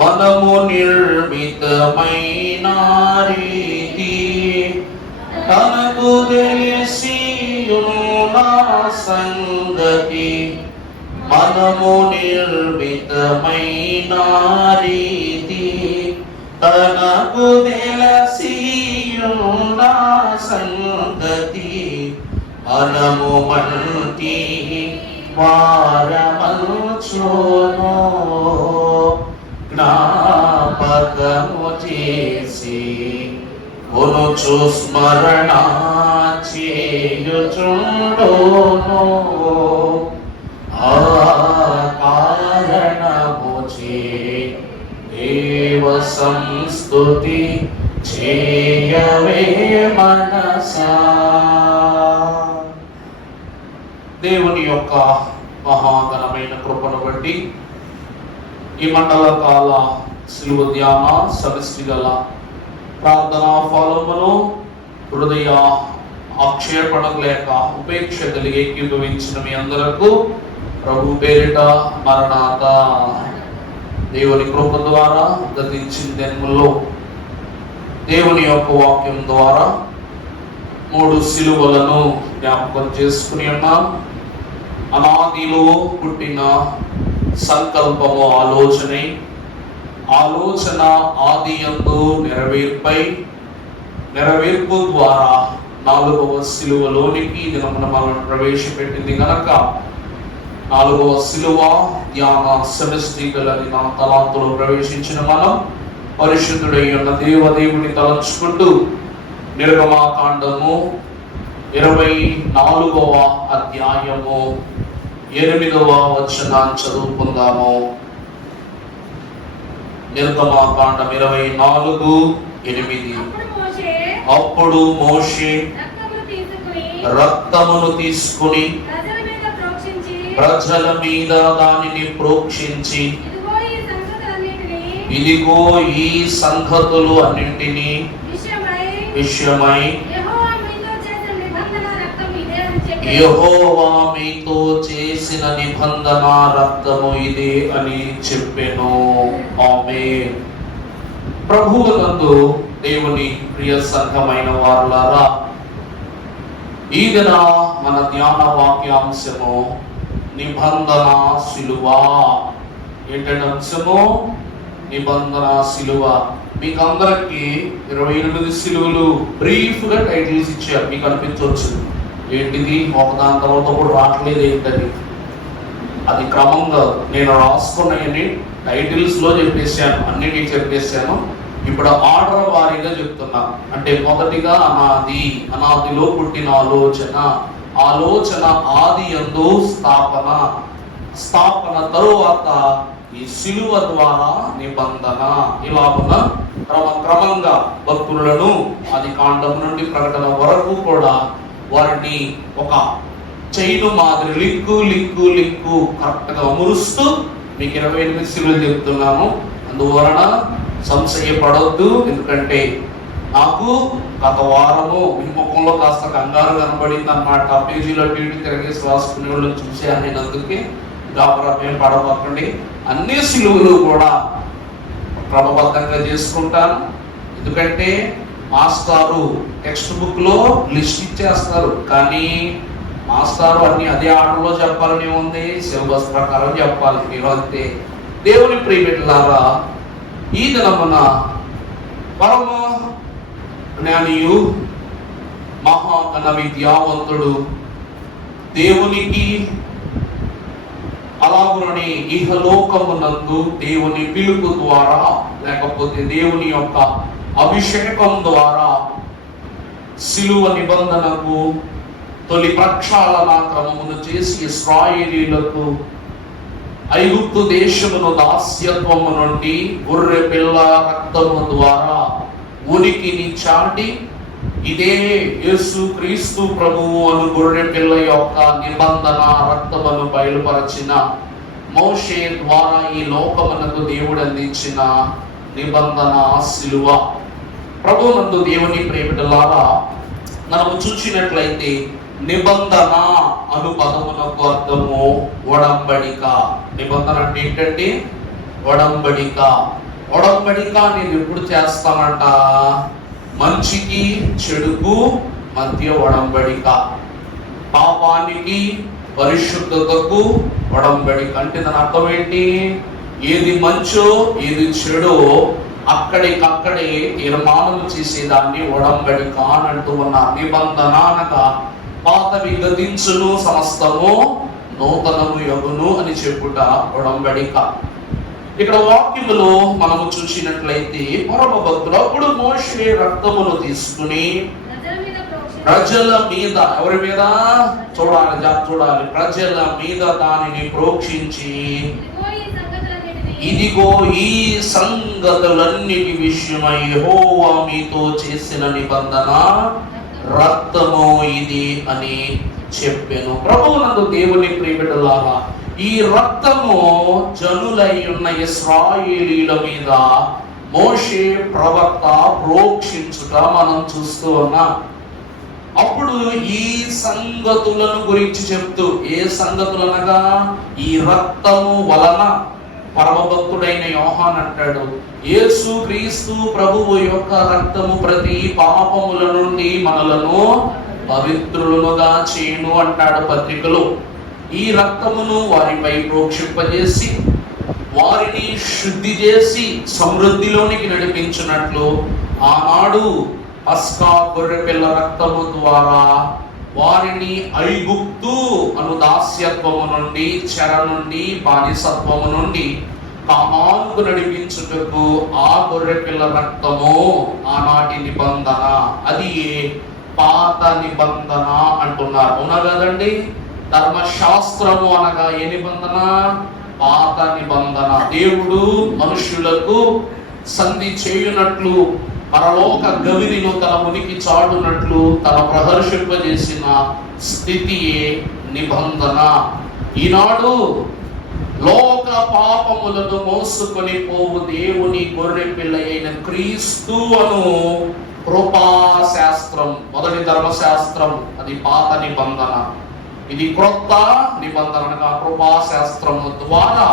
మనము నిర్మితమైన రీతి తనకు తెలిసి ఉన్న సంగతి. మనము నిర్మితమైన రీతి తనకు తెలిసి ఉన్న సంగతి. మనము మంటి వారమనుచును జ్ఞాపకము చేసి కొనుచు స్మరణ చేయుచుండును. ఆ కారణముచే దేవ సంస్తుతి చేయవే మనసా. దేవుని యొక్క మహాఘనమైన కృపను బట్టి ఈ మండల కాల శిలువ ధ్యాన సమిష్టి గల ప్రార్థనా ఫలమును హృదయ ఆక్షేపణ లేక ఉపేక్ష కలిగి ఏకీభవించిన మీ అందరకు ప్రభు పేరిట మరణాత. దేవుని కృప ద్వారా గతించిన జన్మల్లో దేవుని యొక్క వాక్యం ద్వారా 3 సిలువలను జ్ఞాపకం చేసుకుని ఉన్నాం. అనాదిలో పుట్టిన సంకల్పము ఆలోచన ఆది యందు నెరవేర్పు ద్వారా 4వ సిలువలోనికి దినమున మనం ప్రవేశపెట్టింది గనక 4వ సిలువ ధ్యాన సెమిస్ట్రీ గలని నా తలాంతులో ప్రవేశించిన మనం పరిశుద్ధుడైన దేవదేవుని తలంచుకుంటూ నిర్గమాకాండము 24వ అధ్యాయము 8వ వచనాన్ని చదువుకుందాము. నిర్గమాకాండం 24:8. అప్పుడు మోషే రక్తమును తీసుకుని ప్రజల మీద దానిని ప్రోక్షించి, ఇదిగో ఈ సంగతులు అన్నింటినీ విషయమై యెహోవా మీతో చేసిన నిబంధన రక్తము ఇదే అని చెప్పెను. ఆమేన్. ప్రభువునందు దేవుని ప్రియ సంఘమైన వారులారా, ఈ దిన మన ధ్యాన వాక్యాంశము నిబంధన సిలువ. ఏంటంటే అంశము నిబంధన సిలువ. మీకు అందరికి 28 సిలువలు బ్రీఫ్ గా టైటిల్స్ ఇచ్చారు. మీకు అనిపించవచ్చు ఏంటిది ఒకదాని తర్వాత కూడా రావట్లేదు ఏంటని. అది క్రమంగా నేను రాసుకున్నాయని టైటిల్స్ లో చెప్పేశాను, అన్నిటికీ చెప్పేశాను. ఇప్పుడు ఆర్డర్ వారీగా చెప్తున్నా. అంటే మొదటిగా అనాదిలో పుట్టిన ఆలోచన ఆది యందు స్థాపన తరువాత ఈ సిలువ ద్వారా నిబంధన. ఇలాగున క్రమంగా భక్తులను ఆది కాండం నుండి ప్రకటన వరకు కూడా వారిని ఒక చైను మాదిరి లింకు కరెక్ట్ గా అమరుస్తూ మీకు 28 సిలువలు చెప్తున్నాను. అందువలన సంశయపడవద్దు. ఎందుకంటే నాకు గత వారము మీ ముఖంలో కాస్త కంగారు కనబడింది అన్నమాట. పేజీలో టీవీ తిరగేసి రాసుకునే వాళ్ళు చూశాను. నేను అందుకే గాబరాపేం పడబోకండి. అన్ని సిలువలు కూడా క్రమబద్ధంగా చేసుకుంటాను. ఎందుకంటే మాస్టారు టెక్స్ట్ బుక్ లో లిస్ట్ ఇచ్చేస్తారు, కానీ మాస్టారు అన్ని అదే ఆర్డర్లో చెప్పాలని ఉంది, సిలబస్ ప్రకారం చెప్పాలి. మీరు అంతే. దేవుని ప్రియబిడ్డలారా, ఈ దినమున పరమ జ్ఞానియు మహాఘన విద్యావంతుడు దేవునికి అలాగునని ఇహలోకమునందు దేవుని పిలుపు ద్వారా లేకపోతే దేవుని యొక్క అభిషేకం ద్వారా సిలువ నిబంధనకు తొలి ప్రక్షాళన క్రమమును చేసి ఇశ్రాయేలీయులకు ఐగుప్తు దేశమును దాస్యత్వము నుండి గొర్రె పిల్ల రక్తము ద్వారా ఉనికిని చాటి ఇదే యేసు క్రీస్తు ప్రభువు అను గొర్రె పిల్ల యొక్క నిబంధన రక్తమును బయలుపరచిన మోషే ద్వారా ఈ లోకమునకు దేవుడు అందించిన నిబంధన సిలువ. ప్రభువునందు దేవుని ప్రియబిడ్డలారా, మనము చూసినట్లయితే నిబంధన అను పదమునకు అర్థము ఒడంబడిక. నిబంధన అంటే ఏంటంటే ఒడంబడిక. ఒడంబడిక నేను ఎప్పుడు చేస్తానంట? మంచికి చెడుకు మధ్య ఒడంబడిక, పాపానికి పరిశుద్ధతకు ఒడంబడిక. అంటే దాని అర్థం ఏంటి? ఏది మంచో ఏది చెడో అక్కడికక్కడే తీర్మానం చేసేదాన్ని ఒడంబడిక అని అంటూ ఉన్నారు. నిబంధన అనగా పాతవి గతించును, సమస్తము నూతనము యగును అని చెప్పుట ఒడంబడిక. ఇక్కడ వాక్యములో మనము చూసినట్లయితే పరమ భక్తుడు అప్పుడు మోషే రక్తమును తీసుకుని ప్రజల మీద, ఎవరి మీద? చూడాలి, ప్రజల మీద దానిని ప్రోక్షించి, ఇదిగో ఈ సంగతులన్నిటి విషయమై యెహోవా మీతో చేసిన నిబంధన రక్తము ఇది అని చెప్పెను. ప్రభువునందు దేవుని ప్రియబిడ్డలారా, ఈ రక్తము జనులై ఉన్న ఇశ్రాయేలీల మీద మోషే ప్రవక్త ప్రోక్షించుట మనం చూస్తూ ఉన్నాం. అప్పుడు ఈ సంగతులను గురించి చెప్తూ, ఏ సంగతులనగా ఈ రక్తము వలన, పరమభక్తుడైన యోహాన్ అంటాడు, యేసు క్రీస్తు ప్రభువు యొక్క రక్తము ప్రతి పాపముల నుండి మనలను పవిత్రులుగా చేయును అంటాడు పత్రికలో. ఈ రక్తమును వారిపై ప్రోక్షింపజేసి వారిని శుద్ధి చేసి సమృద్ధిలోనికి నడిపించినట్లు ఆనాడు పస్కా గొర్రెపిల్ల రక్తము ద్వారా వారిని ఐగుప్తు అను దాస్యత్వము నుండి, చెర నుండి, బానిసత్వము నుండి కానానుకు నడిపించుటకు ఆ గొర్రెపిల్ల రక్తము ఆనాటి నిబంధన. అది పాత నిబంధన అంటున్నారు. అవునా కదండి? ధర్మశాస్త్రము అనగా ఏ నిబంధన? పాత నిబంధన. దేవుడు మనుషులకు సంధి చేయునట్లు, పరలోక గవినిలో తన ఉనికి చాటునట్లు తన ప్రహర్షింపజేసిన స్థితియే నిబంధన. ఈనాడు లోక పాపములను మోసుకొని పోవు దేవుని గొర్రె పిల్ల అయిన క్రీస్తు అను కృపాశాస్త్రం, మొదటి ధర్మశాస్త్రం, అది పాత నిబంధన. ఇది క్రొత్త నిబంధనగా కృపాశాస్త్రము ద్వారా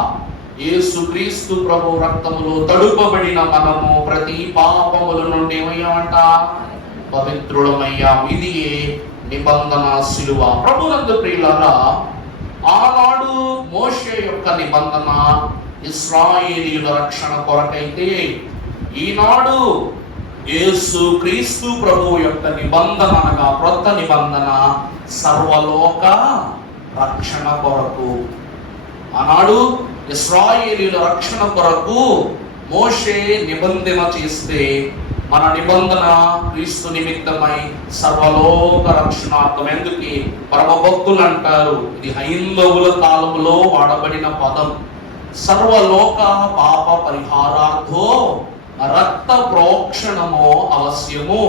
యేసుక్రీస్తు ప్రభు రక్తములో తడుపబడిన మనము ప్రతి పాపముల నుండి ఏమయ్యామంట? పవిత్రులమయ్యాం. ఇది నిబంధన శిలువ. ప్రభునందు ప్రియులారా, ఆనాడు మోషే యొక్క నిబంధన ఇశ్రాయేలీయుల రక్షణ కొరకైతే, ఈనాడు యేసుక్రీస్తు ప్రభు యొక్క నిబంధన అనగా క్రొత్త నిబంధన సర్వలోక రక్షణ కొరకు. ఆనాడు ఇశ్రాయేలీయుల రక్షణ కొరకు మోషే నిబంధన చేస్తే, మన నిబంధన క్రీస్తు నిమిత్తమై సర్వలోక రక్షణార్థం. ఎందుకు? పరమభక్తులు అంటారు, ఇది హైందవుల కాలంలో వాడబడిన పదం. సర్వలోక పాప పరిహారార్థో రక్త ప్రోక్షణము అవశ్యము,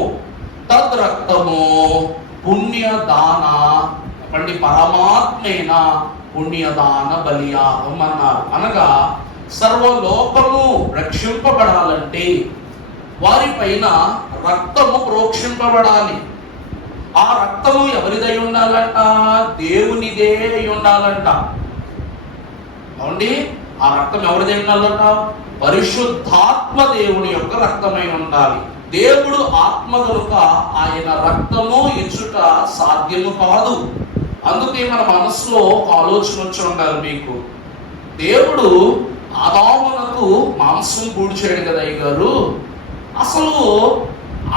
తద్ రక్తము పుణ్యదాన, పరమాత్మైన పుణ్యదాన బలియాగం అన్నారు. అనగా సర్వలోకము రక్షింపబడాలంటే వారిపైన రక్తము ప్రోక్షింపబడాలి. ఆ రక్తము ఎవరిదై ఉండాలంట? దేవునిదే అయి ఉండాలంట. అవునండి, ఆ రక్తం ఎవరిదై ఉండాలంట? పరిశుద్ధాత్మ దేవుని యొక్క రక్తమై ఉండాలి. దేవుడు ఆత్మ కనుక ఆయన రక్తము ఇచ్చుట సాధ్యము కాదు. అందుకే మన మనసులో ఆలోచన వచ్చి ఉండాలి మీకు, దేవుడు ఆదామునకు మాంసం పూడ్చాడు కదా అయ్య గారు, అసలు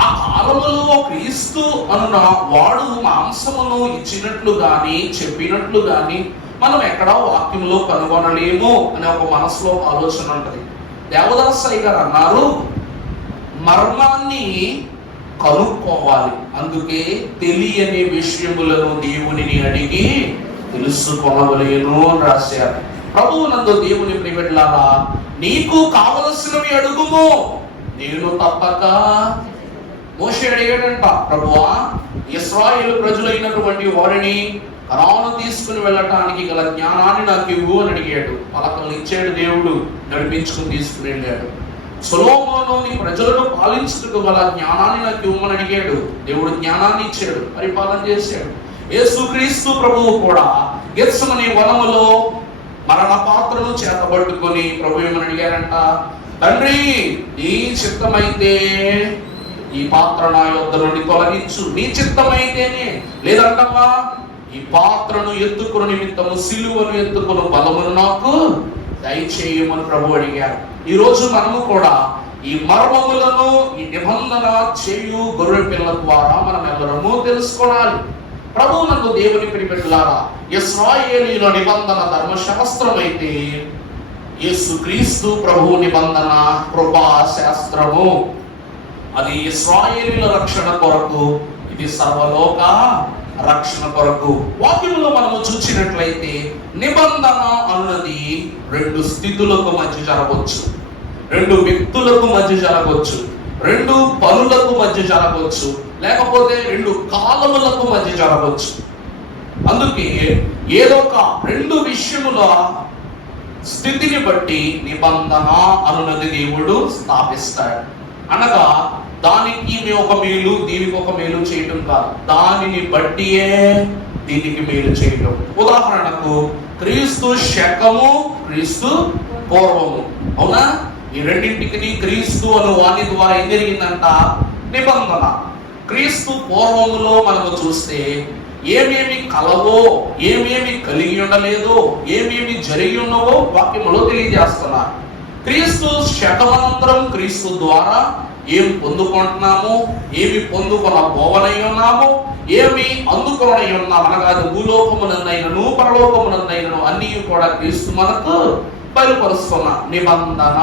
ఆ కాలములో క్రీస్తు అన్న వాడు మాంసమును ఇచ్చినట్లు గాని చెప్పినట్లు గాని మనం ఎక్కడా వాక్యంలో కనుగొనలేము అనే ఒక మనసులో ఆలోచన ఉంటది. దేవదాసయ్య గారు అన్నారు, మర్మాన్ని కనుక్కోవాలి, అందుకే తెలియని విషయములను దేవునిని అడిగి తెలుసుకొనవలేను అని రాశారు. ప్రభువునందు దేవుని ప్రియబిడ్డలారా, నీకు కావలసినవి అడుగుము, నేను తప్పక. మోషే అడిగాడంట, ప్రభువా ఇశ్రాయేలు ప్రజలైనటువంటి వారిని కనాను తీసుకుని వెళ్ళటానికి గల జ్ఞానాన్ని నాకు ఇవ్వు అని అడిగాడు. పలకలు ఇచ్చాడు దేవుడు, నడిపించుకుని తీసుకుని వెళ్ళాడు. సొలొమోనుని ప్రజలను పాలించుటకు గల జ్ఞానాన్ని నాకు ఇవ్వమని అడిగాడు. దేవుడు జ్ఞానాన్ని ఇచ్చాడు, పరిపాలన చేశాడు. యేసుక్రీస్తు ప్రభువు కూడా గెత్సెమనే వనములో మరణ పాత్రను చేతబట్టుకొని ప్రభు ఏమని అడిగారంట, తండ్రి నీ చిత్తమైతే ఈ పాత్ర నా యొద్ద నుండి తొలగించు, నీ చిత్తమైతేనే. లేదంటమ్మా ఈ పాత్రను ఎత్తుకుని నిమిత్తము సిలువను ఎత్తుకుని బలమును నాకు దయచేయమని ప్రభు అడిగారు. ఈరోజు మనము కూడా ఈ మర్మములను, ఈ నిబంధన చేయు గొర్రె పిల్ల ద్వారా మనం ఎవరము తెలుసుకోవాలి. ప్రభువునందు దేవుని ప్రియబిడ్డలారా, ఇశ్రాయేలీయుల నిబంధన ధర్మశాస్త్రం అయితే యేసుక్రీస్తు ప్రభువు నిబంధన కృపా శాస్త్రము. అది ఇశ్రాయేలీయుల రక్షణ కొరకు, ఇది సర్వలోక రక్షణ కొరకు. వాక్యంలో మనము చూసినట్లయితే నిబంధన అన్నది రెండు స్థితులకు మధ్య జరగవచ్చు, రెండు వ్యక్తులకు మధ్య జరగవచ్చు, రెండు పనులకు మధ్య జరగవచ్చు, లేకపోతే రెండు కాలములకు మధ్య జరగవచ్చు. అందుకే ఏదో ఒక రెండు విషయముల స్థితిని బట్టి నిబంధన అనున్నది దేవుడు స్థాపిస్తాడు. అనగా దానికి ఒక మేలు, దీనికి ఒక మేలు చేయటం కాదు, దానిని బట్టియే దీనికి మేలు చేయటం. ఉదాహరణకు క్రీస్తు శకము, క్రీస్తు పూర్వము. అవునా? ఈ రెండింటికి క్రీస్తు అను వాణి ద్వారా ఏం జరిగిందంట? నిబంధన. క్రీస్తు పూర్వములో మనము చూస్తే ఏమేమి కలవో, ఏమేమి కలిగి ఉండలేదో, ఏమేమి జరిగి ఉన్నవో వాక్యములో తెలియజేస్తున్నారు. క్రీస్తు శకమంతరం క్రీస్తు ద్వారా ఏం పొందుకుంటున్నాము, ఏమి పొందుకున్న పోవనై ఉన్నాము, ఏమి అందుకోనై ఉన్నాము. అనగా భూలోకమునందైనను పరలోకమునందైనను అన్నీ కూడా క్రీస్తు మనకు బయలుపరుస్తున్న నిబంధన.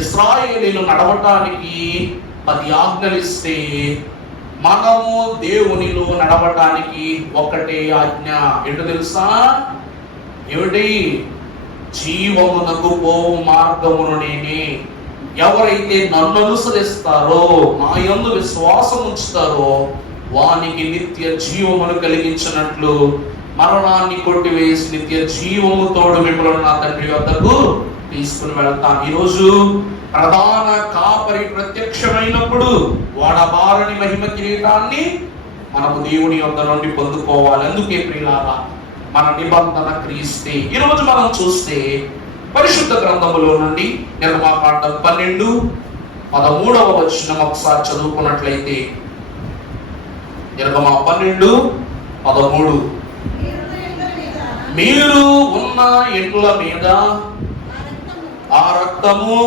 ఇశ్రాయేలీయులు నడవటానికి 10 ఆజ్ఞలు ఇస్తే మనము దేవునిలో నడవటానికి ఒకటే ఆజ్ఞ. ఏంటో తెలుసా? ఏమిటి? జీవమునకు పోవు మార్గమును నేనే. ఎవరైతే నన్ను అనుసరిస్తారో, నా యందు విశ్వాసం ఉంచుతారో వానికి నిత్య జీవమును కలిగించినట్లు మరణాన్ని కొట్టివేసి నిత్య జీవము తోడు మిమ్మల్ని నా తండ్రి వద్దకు తీసుకుని వెళ్తాను. ఈరోజు ప్రధాన కాపరి ప్రత్యక్షమైనప్పుడు వాడబారని మహిమ కిరీటాన్ని మనము దేవుని యొద్ద నుండి పొందుకోవాలి. అందుకే ప్రియులారా, మన నిబంధన క్రీస్తే. ఈరోజు మనం చూస్తే పరిశుద్ధ గ్రంథములో నుండి నిర్గమకాండం 12:13 వచనం ఒకసారి చదువుకున్నట్లయితే, నిర్గమ 12:13, మీరు ఉన్న ఇండ్ల మీద ఆ రక్తము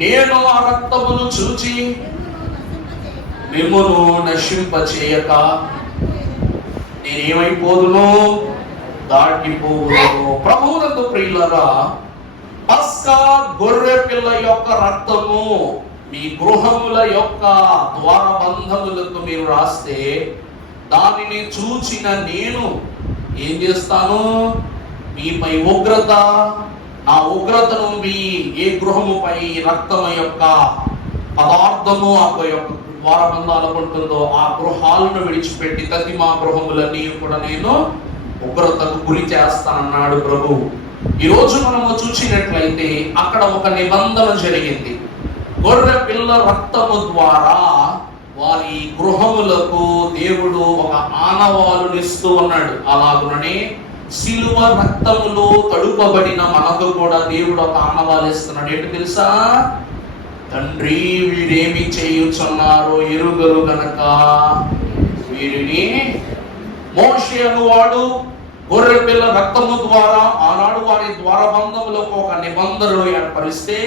నేను ఆ రక్తమును చూచి మిమ్మును నశింపచేయక నేనేమైపోదును? దాటిపోదును. ప్రభువునందు ప్రియులారా, పస్కా గొర్రె పిల్ల యొక్క రక్తము మీ గృహముల యొక్క ద్వారబంధములకు మీరు రాస్తే దానిని చూచిన నేను ఏం చేస్తాను? మీపై ఉగ్రత, ఆ ఉగ్రతను మీ ఏ గృహముపై రక్తము యొక్క పదార్థము ఆ యొక్క ద్వారబంధాలు ఉంటుందో ఆ గృహాలను విడిచిపెట్టి తదిమా గృహములన్నీ కూడా నేను ఉగ్రతకు గురి చేస్తానన్నాడు ప్రభు. ఈరోజు మనము చూసినట్లయితే అక్కడ ఒక నిబంధన జరిగింది. గొర్రె పిల్ల రక్తము ద్వారా వారి గృహములకు దేవుడు ఒక ఆనవాలునిస్తూ ఉన్నాడు. అలాగుననే సిలువ రక్తములో తడుపబడిన మనకు కూడా దేవుడు ఒక ఆనవాలు ఇస్తున్నాడు. ఏంటి తెలుసా? తండ్రి వీరేమి చేయుచున్నారో ఎరుగరు గనక వీరిని. మోషే అనువాడు గొర్రె పిల్ల రక్తము ద్వారా ఆనాడు వారి ద్వారబంధములకు ఒక నిబంధనలు ఏర్పరిస్తే,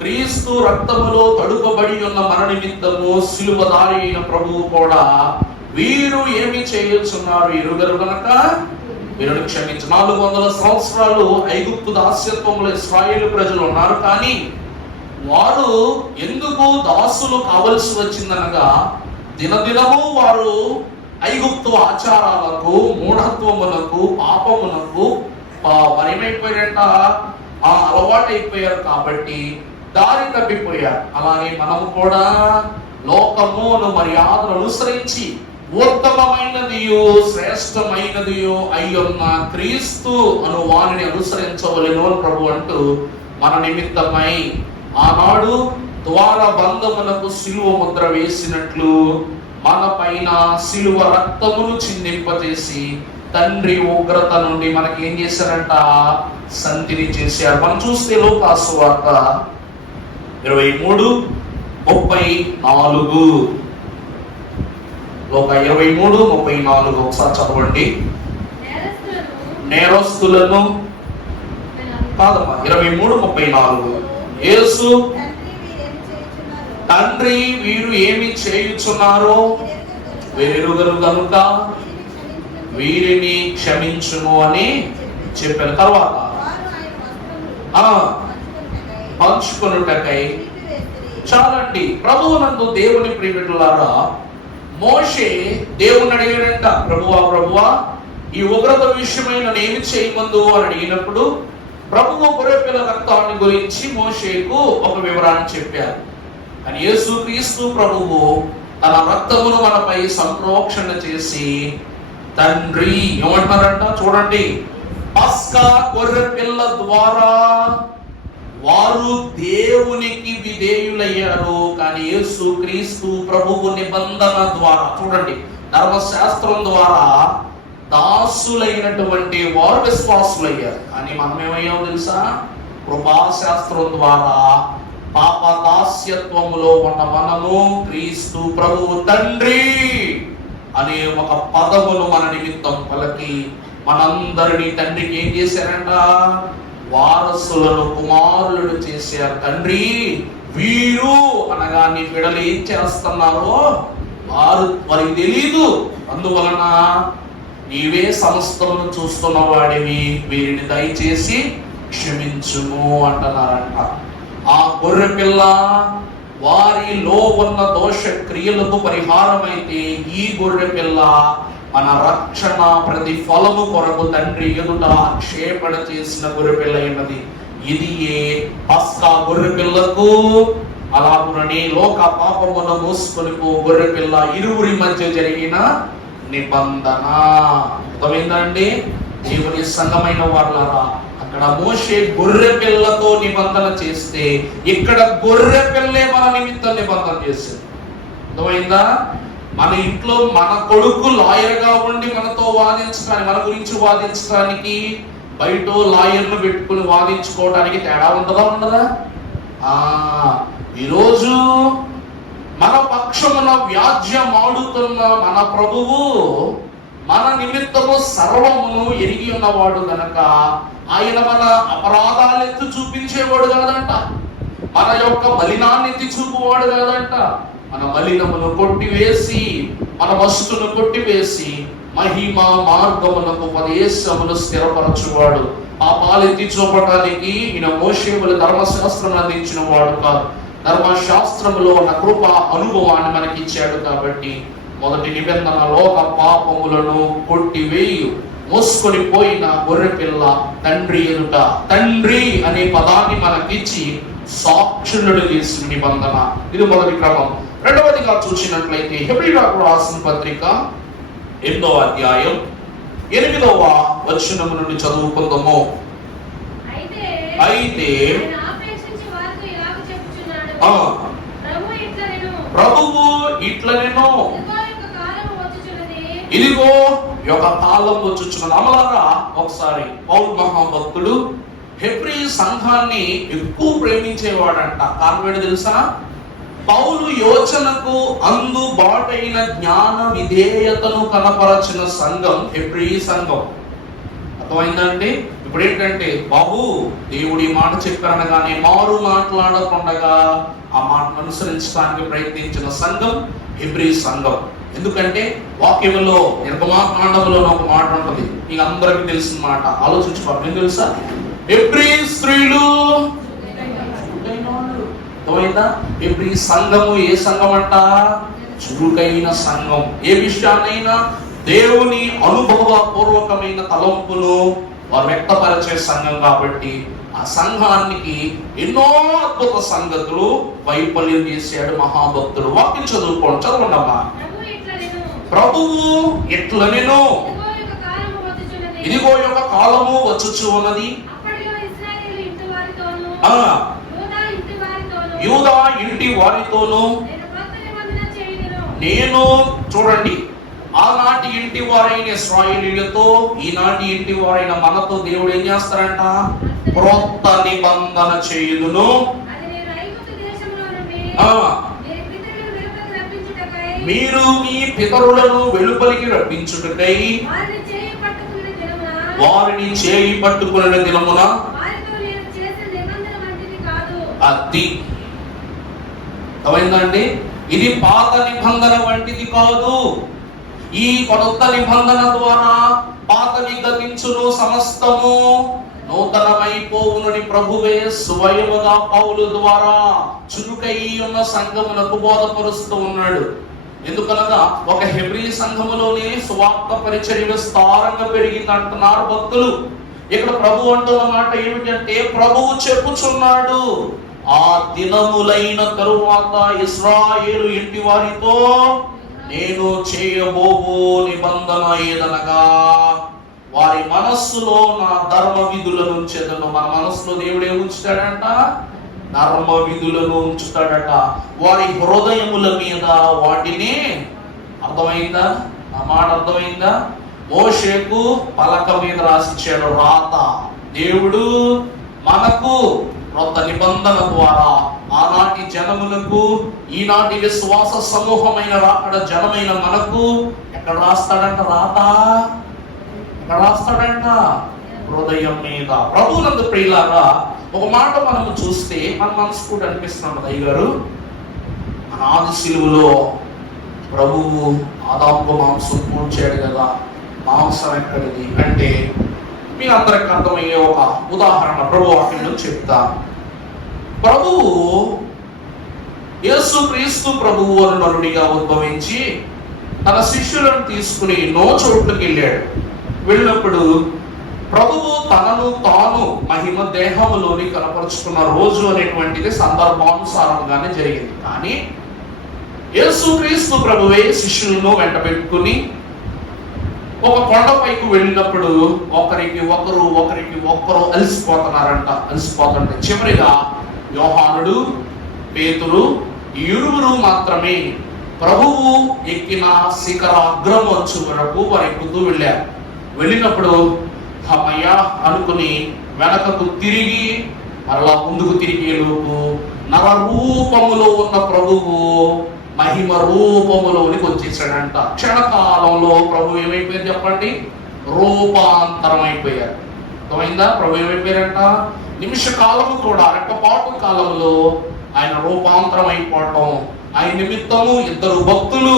క్రీస్తు రక్తములో తడుపబడి ఉన్న మన నిమిత్తము సిలువదారి అయిన ప్రభువు కూడా వీరు ఏమి చేయుచున్నారు ఎరుగరు గనక వీరిని క్షమించు. 400 సంవత్సరాలు ఐగుప్తు దాస్యత్వంలో ఇశ్రాయేలు ప్రజలు ఉన్నారు. కానీ వారు ఎందుకు దాసులు కావలసి వచ్చిందనగా, దినదినము వారు ఐగుప్తు ఆచారాలకు, మూఢత్వములకు, పాపములకు వారేమైపోయారంట? అలవాటైపోయారు. కాబట్టి దారి తప్పిపోయారు. అలాగే మనము కూడా లోకమును మర్యాదను అనుసరించి ఉత్తమమైనదియో శ్రేష్టమైనదియో అయ్యున్న క్రీస్తు అను వారిని అనుసరించవలెను ప్రభు అంటూ మన నిమిత్తమై ఆనాడు ద్వార బంధములకు సిలువ ముద్ర వేసినట్లు మన పైన సిలువ రక్తమును చిందింపజేసి తండ్రి ఉగ్రత నుండి మనకి ఏం చేశారంట, శాంతిని చేశారు. మనం చూస్తే లూకాసు వార్త 23:34, లోక 23:34 ఒకసారి చదవండి. నేరస్తులను కాదమ్మా, 23:34. యేసు, తండ్రి వీరు ఏమి చేయుచున్నారో వీరెరుగరు గనుక వీరిని క్షమించును అని చెప్పారు. తర్వాత పంచుకొనుటకై. చాలండి. ప్రభువునందు దేవుని ప్రియబిడ్డలారా, మోషే దేవుని అడిగాడంట, ప్రభువా ఈ ఉగ్రత విషయమై నన్ను ఏమి చేయమందు అని అడిగినప్పుడు ప్రభువు గొర్రెపిల్ల రక్తాన్ని గురించి మోషేకు ఒక వివరాన్ని చెప్పారు. కానీ యేసుక్రీస్తు ప్రభువు తన రక్తమును మనపై సంప్రోక్షణ చేసి తండ్రి ఏమంటారంట చూడండి, పస్కా గొర్రెపిల్ల ద్వారా వారు దేవునికి విధేయులయ్యారు. కానీ యేసుక్రీస్తు ప్రభువు నిబంధన ద్వారా చూడండి, ధర్మశాస్త్రం ద్వారా దాసులైనటువంటి వారు విశ్వాసులయ్యారు. కానీ మనం ఏమయ్యామో తెలుసా, కృపాశాస్త్రం ద్వారా పాప దాస్యత్వములో ఉన్న మనము క్రీస్తు ప్రభువు తండ్రి అనే ఒక పదమును మన నిమిత్తం పలికి మనందరినీ తండ్రికి ఏం చేశారంట, వారసులను కుమారులను చేశారు. తండ్రి వీరు అనగా నీ బిడ్డలు ఏం చేస్తున్నారో వారికి తెలియదు, అందువలన నీవే సమస్తమును చూస్తున్న వాడివి, వీరిని దయచేసి క్షమించుము అంటున్నారంట. ఆ గొర్రె పిల్ల వారిలో ఉన్న దోష క్రియలకు పరిహారం అయితే, ఈ గొర్రె పిల్ల మన రక్షణ ప్రతిఫలము కొరకు తండ్రి ఎదుట క్షేపణ చేసిన గొర్రె పిల్ల అయినది. ఇది ఏ పస్కా గొర్రె పిల్లకు అలాగునని లోక పాపమును మోసుకొని గొర్రె పిల్ల ఇరువురి మధ్య జరిగిన నిబంధన. అర్థమైందండి దేవుని సంఘమైన వాళ్ళరా, అక్కడ మోషే గొర్రె పిల్లతో నిబంధన చేస్తే ఇక్కడ గొర్రె పిల్లే మన నిమిత్తం నిబంధన చేసింది. అర్థమైందా? మన ఇంట్లో మన కొడుకు లాయర్గా ఉండి మనతో వాదించడానికి, మన గురించి వాదించడానికి బయట లాయర్ను పెట్టుకుని వాదించుకోవడానికి తేడా ఉండదా? ఈరోజు మన పక్షమున వ్యాజ్యం ఆడుతున్న మన ప్రభువు మన నిమిత్తము సర్వమును ఎరిగి ఉన్నవాడు గనక ఆయన మన అపరాధాలు ఎత్తి చూపించేవాడు కాదంట, మన యొక్క మలినాన్ని ఎత్తి చూపువాడు కాదంట. మన మలినమును కొట్టివేసి, మన వస్తును కొట్టివేసి మహిమ మార్గమునకు ఉపదేశమును స్థిరపరచువాడు. పాపాలు ఎత్తి చూపటానికి ఈయన మోషేములు ధర్మశాస్త్రం అందించిన వాడు కాదు, ధర్మశాస్త్రములో ఉన్న కృప అనుభవాన్ని మనకి ఇచ్చాడు. కాబట్టి మొదటి నిబంధన లోక పాపములను కొట్టివేయు మోసుకొని పోయిన గొర్రె పిల్ల తండ్రి ఎదుట తండ్రి అనే పదాన్ని మనకిచ్చి సాక్షులను చేసిన నిబంధన. ఇది మొదటి క్రమం. రెండవదిగా చూసినట్లయితే హెబ్రీయులకు రాసిన పత్రిక 8వ అధ్యాయం 8వ వచనం నుండి చదువుకుందాము. అయితే ప్రభువు ఇట్లనేనో ఇదిగో యొక్క కాలం వచ్చుచున్నది. అమలారా ఒకసారి పౌలు మహాభక్తుడు హెబ్రీ సంఘాన్ని ఎక్కువ ప్రేమించేవాడంట. కారణం ఏంటి తెలుసా? పౌలు యోచనకు అందుబాటైన జ్ఞాన విధేయతను కనపరచిన సంఘం హెబ్రీ సంఘం. అర్థమైందండి? ఇప్పుడు ఏంటంటే, బాబు దేవుడి మాట చెప్పారనగానే మారు మాట్లాడకుండగా ఆ మాటను అనుసరించడానికి ప్రయత్నించిన సంఘం హెబ్రీ సంఘం. ఎందుకంటే వాక్యంలో నిర్గమాకాండంలో ఒక మాట ఉంటుంది, మీకు అందరికీ తెలిసిన మాట. ఆలోచించుకోవాలి. ఏం తెలుసా? హెబ్రీ స్త్రీలు హెబ్రీ సంఘము ఏ సంఘం అంట? చురుకైన సంఘం. ఏ విషయాన్నైనా దేవుని అనుభవ పూర్వకమైన తలంపులు వారు వ్యక్తపరిచే సంఘం. కాబట్టి ఆ సంఘానికి ఎన్నో అద్భుత సంగతులు వైఫల్యం చేశాడు మహాభక్తుడు. వాక్యం చదవండి అమ్మా. ప్రభువు ఎట్లనెను ఇదిగో యొక్క కాలము వచ్చుచు ఉన్నది, యూదా ఇంటి వారితోనూ నేను చూడండి ఆనాటి ఇంటి వారైన ఇశ్రాయేలీయులతో ఈనాటి ఇంటి వారైన మనతో దేవుడు ఏం చేస్తారంట? క్రొత్త నిబంధన చేయుదును. మీరు మీ పితరులను వెలుపలికి రప్పించుటకై వారిని చేయి పట్టుకునే దినమున అది అర్థమైందండి. ఇది పాత నిబంధన వంటిది కాదు. ఈ కొత్త నిబంధన ద్వారా పాతవి గతించును, సమస్తము నూతనమైపోవునని ప్రభువే స్వయముగా పౌలు ద్వారా చురుకై ఉన్న సంఘములకు బోధపరుస్తూ ఉన్నాడు. ఎందుకనగా ఒక హెబ్రీ సంఘములోనే సువార్త పరిచర్య విస్తారంగా పెరిగింది అంటున్నారు భక్తులు. ఇక్కడ ప్రభు అంటున్న మాట ఏమిటంటే, ప్రభువు చెప్పుచున్నాడు, ఆ దినములైన తరువాత ఇశ్రాయేలు ఇంటి వారితో నేను చేయబోవు నిబంధన ఏదనగా వారి మనస్సులో నా ధర్మ విధులను ఉంచెదను. మన మనస్సులో దేవుడు ఏమి ఉంచుతాడంట? ధర్మ విధులను ఉంచుతాడట. వారి హృదయముల మీద వాటిని, అర్థమైందా? ఆ మాట అర్థమైందా? మోషేకు పలక మీద రాసిచ్చాడు రాత. దేవుడు మనకు క్రొత్త నిబంధన ద్వారా ఆనాటి జనములకు ఈనాటి విశ్వాస సమూహమైన రాకడ జనమైన మనకు ఎక్కడ రాస్తాడంట రాత? ఎక్కడ రాస్తాడంట? హృదయం మీద. ప్రభువునందు ప్రియులారా, ఒక మాట మనము చూస్తే మన మనసు కూడా అనిపిస్తున్నాడు, అయ్యగారు అనాది సిలువలో ప్రభువు ఆదాముకు మాంసం పూడ్చాడు కదా, మాంసం ఎక్కడిది అంటే మీ అందరికి అర్థమయ్యే ఒక ఉదాహరణ ప్రభు వాక్యంలో చెప్తా. ప్రభువు యేసు క్రీస్తు ప్రభువు అను నరుడిగా ఉద్భవించి తన శిష్యులను తీసుకుని ఎన్నో చోట్లకి వెళ్ళాడు. వెళ్ళినప్పుడు ప్రభువు తనను తాను మహిమ దేహములోని కనపరుచుకున్న రోజు అనేటువంటిది సందర్భానుసారంగానే జరిగింది. కానీ యేసు క్రీస్తు ప్రభువే శిష్యులను వెంట పెట్టుకుని ఒక కొండపైకి వెళ్ళినప్పుడు ఒకరికి ఒకరు అలసిపోతుంటే చివరిగా యోహానుడు, పేతురు ఈ ఇరువురు మాత్రమే ప్రభువు ఎక్కిన శిఖరాగ్రం అంచు వరకు వారు ఎక్కుతూ వెళ్ళారు. వెళ్ళినప్పుడు అమ్మయ్యా అనుకుని వెనకకు తిరిగి మరలా ముందుకు తిరిగే లోపు నర రూపములో ఉన్న ప్రభువు మహిమ రూపములోనికి వచ్చేసాడంట. క్షణకాలంలో ప్రభు ఏమైపోయారు చెప్పండి? రూపాంతరం అయిపోయారు. అర్థమైందా? ప్రభు ఏమైపోయారంట? నిమిష కాలము కూడా రెక్కపాటు కాలంలో ఆయన రూపాంతరం అయిపోవటం. ఆయన నిమిత్తము ఇద్దరు భక్తులు,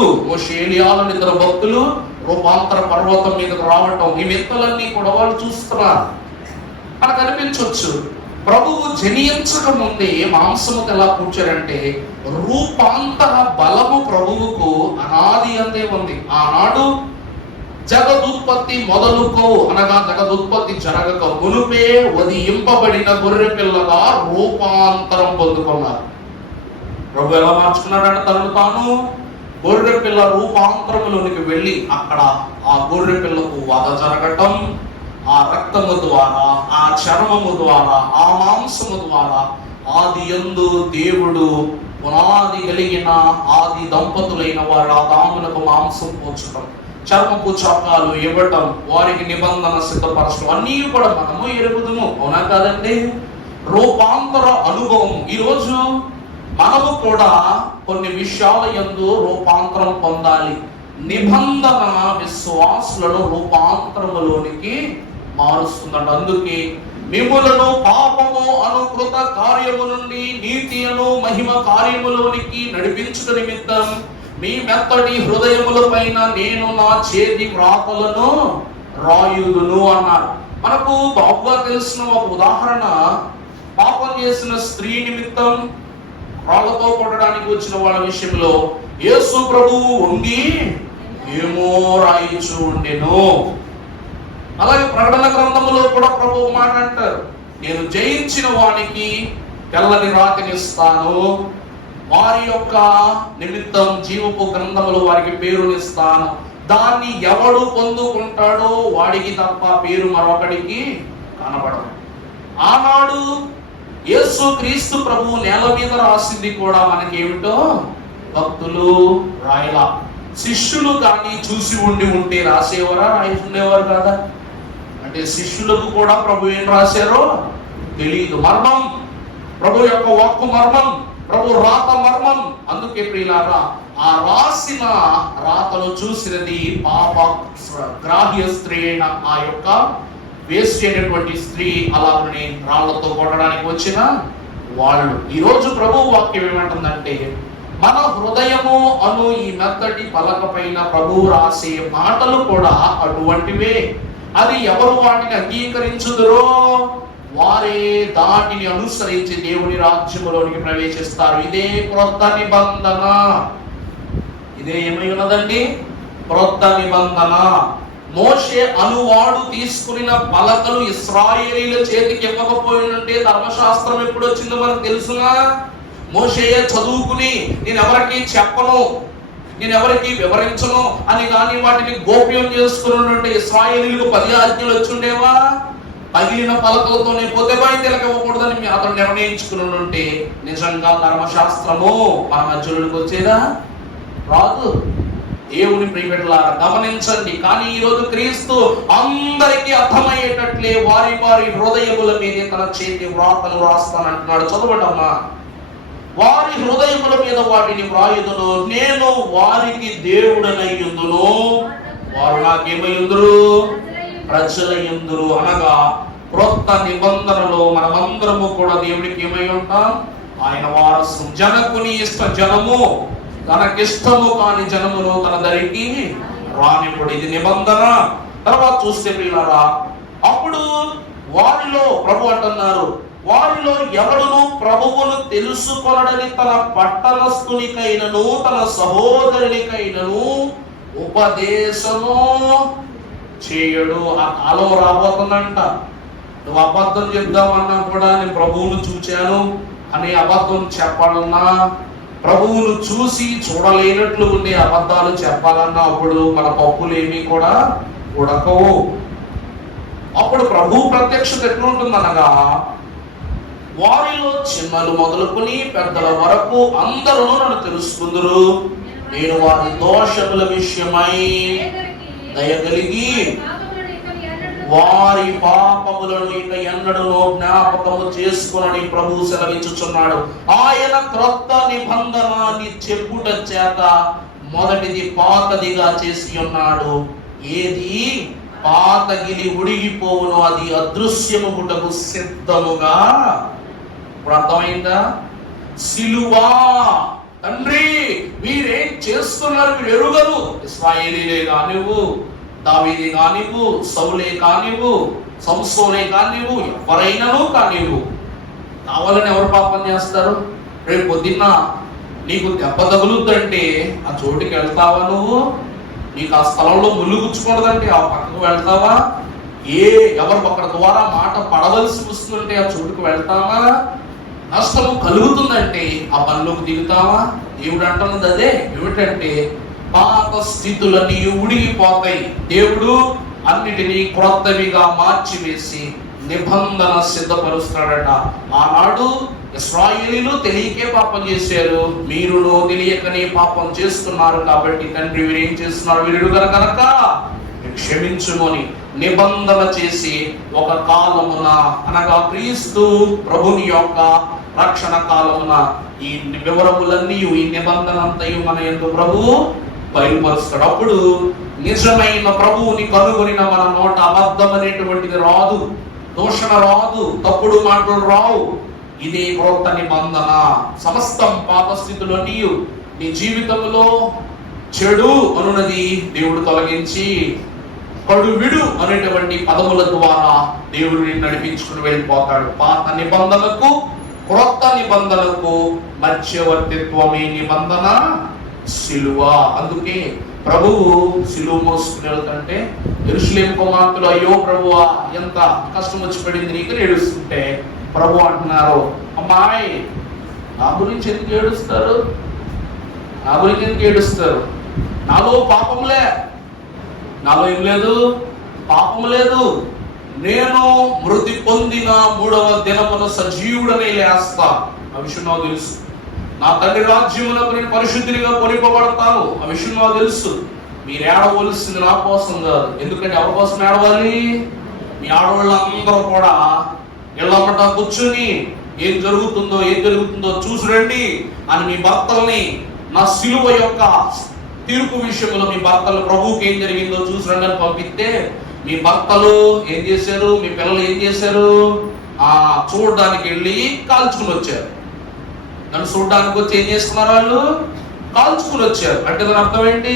ఏలియాలను ఇద్దరు భక్తులు రూపాంతర పర్వతం మీదకు రావటం, ఈ వింతలన్నీ కూడా వాళ్ళు చూస్తున్నారు. మనకు అనిపించవచ్చు, ప్రభువు జనించక ముందే మాంసముకు ఎలా కూర్చారంటే రూపాంతర బలము ప్రభువుకు అనాది అంతే ఉంది. ఆనాడు జగదుత్పత్తి మొదలుకో అనగా జగదుత్పత్తి జరగక మునుపే వదిలింపబడిన గొర్రె పిల్లగా రూపాంతరం పొందుకున్నారు. ప్రభు ఎలా మార్చుకున్నాడంటే తనను తాను గొర్రె పిల్ల రూపాంతరములోనికి వెళ్ళి అక్కడ ఆ గొర్రె పిల్లకు వధ జరగటం, ఆ రక్తము ద్వారా, ఆ చర్మము ద్వారా, ఆ మాంసము ద్వారా ఆది యందు దేవుడు పునాది కలిగిన ఆది దంపతులైన వారు ఆదామునకు మాంసం పోర్చడం, చర్మపు చొక్కాలు ఇవ్వటం, వారికి నిబంధన సిద్ధపరచడం అన్నీ కూడా మనము ఎరుగుదుము. అవునా కాదండి? రూపాంతర అనుభవం. ఈరోజు మనము కూడా కొన్ని విషయాల యందు రూపాంతరం పొందాలి. నిబంధన విశ్వాసులను రూపాంతరములోనికి మారుస్తున్నాడు. అందుకే మిమ్ములను పాపము అనుకృత కార్యము నుండి నీతి అను మహిమ కార్యములోనికి నడిపించుట నిమిత్తం మీ మెత్తడి హృదయముల పైన నేను నా చేతి వ్రాతలను రాయుదును అన్నారు. మనకు బాగుగా తెలిసిన ఒక ఉదాహరణ, పాపం చేసిన స్త్రీ నిమిత్తం రాళ్లతో కొట్టడానికి వచ్చిన వాళ్ళ విషయంలో యేసు ప్రభువు ఉండి ఏమో రాయిచు ఉండెను. అలాగే ప్రకటన గ్రంథములో కూడా ప్రభువు మాట అంటారు, నేను జయించిన వానికి తెల్లని రాతినిస్తాను, వారి యొక్క నిమిత్తం జీవపు గ్రంథములు వారికి పేరునిస్తాను, దాన్ని ఎవడు పొందుకుంటాడో వాడికి తప్ప పేరు మరొకడికి కనబడదు. ఆనాడు యేసు క్రీస్తు ప్రభువు నేల మీద రాసింది కూడా మనకేమిటో భక్తులు రాయలా. శిష్యులు కానీ చూసి ఉంటే రాసేవారా, రాయించుకునేవారు కాదా? అంటే శిష్యులకు కూడా ప్రభు ఏం రాశారో తెలియదు. మర్మం, ప్రభు యొక్క వాక్కు మర్మం, ప్రభు రాత మర్మం. అందుకే ప్రియులారా, ఆ రాసిన రాతను చూసినది పాప గ్రాహ్య స్త్రీ అయిన ఆ యొక్క వేస్ట్ అయినటువంటి స్త్రీ, అలాగని రాళ్లతో కొట్టడానికి వచ్చిన వాళ్ళు. ఈరోజు ప్రభు వాక్యం ఏమంటుందంటే, మన హృదయము అను ఈ మెత్తటి పలక పైన ప్రభు రాసే మాటలు కూడా అటువంటివే. అది ఎవరు వాటిని అంగీకరించుదురో వారే దాటిని అనుసరించి దేవుని రాజ్యములోనికి ప్రవేశిస్తారు. ఇదే క్రొత్త నిబంధన. ఇదే ఏమై ఉన్నదండి? క్రొత్త నిబంధన. మోషే అనువాడు తీసుకున్న పలకలు ఇశ్రాయేలీల చేతికి ఇవ్వకపోయినంటే ధర్మశాస్త్రం ఎప్పుడు వచ్చిందో మనకు తెలుసునా? మోషేయే చదువుకుని నేను ఎవరికి చెప్పను, నేను ఎవరికి వివరించను అని కానీ వాటిని గోప్యం చేసుకున్నట్టు ఇశ్రాయేలీలకు 10 ఆజ్ఞలు వచ్చుండేవా? పగిలిన పలకలతోనే పోతే బయటకు ఇవ్వకూడదని అతను నిర్ణయించుకుని ఉంటే నిజంగా ధర్మశాస్త్రము మన మధ్యలోకి వచ్చేదా? రాదు. దేవుని ప్రియబిడ్డలారా గమనించండి. కానీ ఈరోజు క్రీస్తు అందరికీ అర్థమయ్యేటట్లే వారి వారి హృదయముల మీద తన చేతి వ్రాతలు రాస్తానంటున్నాడు. చదవటమ్మా. వారి హృదయముల మీద వాటిని వ్రాయుదును, నేను వారికి దేవుడనయ్యుందును, వారు నాకేమయ్యుందురు? ప్రజలయ్యుందురు. అనగా క్రొత్త నిబంధనలో మనమందరము కూడా దేవుడికి ఏమై ఉంటాం? ఆయన వారసు. జనకుని ఇష్ట జనము, తనకిష్టము కాని జనమును తన దరికి రానిప్పుడు. ఇది నిబంధన. తర్వాత చూస్తే ప్రియులారా, అప్పుడు వారిలో ప్రభు అంటున్నారు, వారిలో ఎవడును ప్రభువును తెలుసుకొనడని తన పట్టణస్థునికైనను తన సహోదరునికైనను ఉపదేశము చేయడు. ఆ కాలం రాబోతుందంట. నువ్వు అబద్ధం చెప్దామన్నా కూడా నేను ప్రభువును చూచాను అని అబద్ధం చెప్పాలన్నా, ప్రభువును చూసి చూడలేనట్లు ఉండే అబద్ధాలు చెప్పాలన్నా అప్పుడు మన పప్పులేమీ కూడా ఉడకవు. అప్పుడు ప్రభు ప్రత్యక్షత ఎట్లుంటుందనగా, వారిలో చిన్నలు మొదలుకొని పెద్దల వరకు అందరూ నన్ను తెలుసుకుందురు, నేను వారి దోషముల విషయమై దయగలిగి వారి పాపములను ఇక ఎన్నడూ జ్ఞాపకము చేసుకునని ప్రభు సెలవించుచున్నాడు. ఆయన క్రొత్త నిబంధనాన్ని చెప్పుట చేత మొదటిది పాతదిగా చేసి ఉన్నాడు. ఏది పాతగిలి ఉడిగిపోవును అది అదృశ్యముటకు సిద్ధముగా. ఇప్పుడు అర్థమైందా? సిలువా. తండ్రి వీరేం చేస్తున్నారు మీరు ఎరుగరు. ఇశ్రాయేలీలే కానివ్వు, దావీదే కానివ్వు, సౌలే కానివ్వు, సంసోనే కానివ్వు, ఎవరైనాను కానివ్వు, కావాలని ఎవరు పాపం చేస్తారు? రేపు పొద్దున్న నీకు దెబ్బ తగులుద్దంటే ఆ చోటుకి వెళ్తావా? నువ్వు నీకు ఆ స్థలంలో ముళ్ళు గుచ్చుకూడదంటే ఆ పక్కకు వెళ్తావా? ఎవరు ఒకరి ద్వారా మాట పడవలసి వస్తుందంటే ఆ చోటుకు వెళ్తావా? నష్టము కలుగుతుందంటే ఆ పనిలోకి దిగుతావా? దేవుడు అంటున్నది అదే. ఏమిటంటే పాత స్థితులన్నీ ఉడిగిపోతాయి. దేవుడు అన్నిటినీ క్రొత్తవిగా మార్చివేసి నిబంధన సిద్ధపరుస్తాడట. ఆనాడు ఇశ్రాయేలీలు తెలియకే పాపం చేశారు, మీరును తెలియకనే పాపం చేస్తున్నారు కాబట్టి తండ్రి వీరేం చేస్తున్నారు? వీరుడు కనుక క్షమించుమని నిబంధన చేసి ఒక కాలమున, అనగా క్రీస్తు ప్రభుని యొక్క రక్షణ కాలమున ఈ వివరములన్నీ, ఈ నిబంధన అంతయు మన యందు ప్రభువు బయలుపరుస్తాడు. అప్పుడు నిజమైన ప్రభువుని కనుగొనిన మన నోట అబద్ధం అనేటువంటిది రాదు, దూషణ రాదు, తప్పుడు మాటలు రావు. ఇదే క్రొత్త నిబంధన. సమస్తం పాత స్థితిలో నీ జీవితంలో చెడు అనున్నది దేవుడు తొలగించి కడువిడు అనేటువంటి పదముల ద్వారా దేవుడిని నడిపించుకుని వెళ్ళిపోతాడు. పాత నిబంధనకు క్రొత్త నిబంధనకు మధ్యవర్తిత్వమే నిబంధన సిలువ. అందుకే ప్రభువు సిలువ మోసుకుని వెళ్తుంటే యెరూషలేము కుమార్తెలు అయ్యో ప్రభువా ఎంత కష్టం వచ్చి పడింది నీకు ఏడుస్తుంటే ప్రభు అంటున్నారు, అమ్మాయి నా గురించి ఎందుకు ఏడుస్తారు? నా గురించి ఎందుకు ఏడుస్తారు? నాలో పాపంలే, నాలో ఏం లేదు, పాపం లేదు. నేను మృతి పొందిన 3వ దినమున సజీవుడనే లేస్తా. ఆ విషయం నాకు తెలుసు. నా తండ్రి రాజ్యమునకు నేను పరిశుద్ధిగా కొనిపబడతాను. ఆ విషయం నాకు తెలుసు. మీరు ఏడవలసింది నా కోసం కాదు. ఎందుకంటే ఎవరి కోసం ఏడవాలి? మీ ఆడవాళ్ళందరూ కూడా ఇళ్ళమ్మట కూర్చుని ఏం జరుగుతుందో చూసిరండి అని మీ భర్తల్ని నా సిలువ యొక్క తీర్పు విషయంలో మీ భర్తలు ప్రభువుకి ఏం జరిగిందో చూసిరండి అని పంపిస్తే మీ భర్తలు ఏం చేశారు? మీ పిల్లలు ఏం చేశారు? చూడడానికి వెళ్ళి కాల్చుకుని వచ్చారు. నన్ను చూడడానికి వచ్చి ఏం చేసుకున్నారు? వాళ్ళు కాల్చుకుని వచ్చారు. అంటే దాని అర్థం ఏంటి?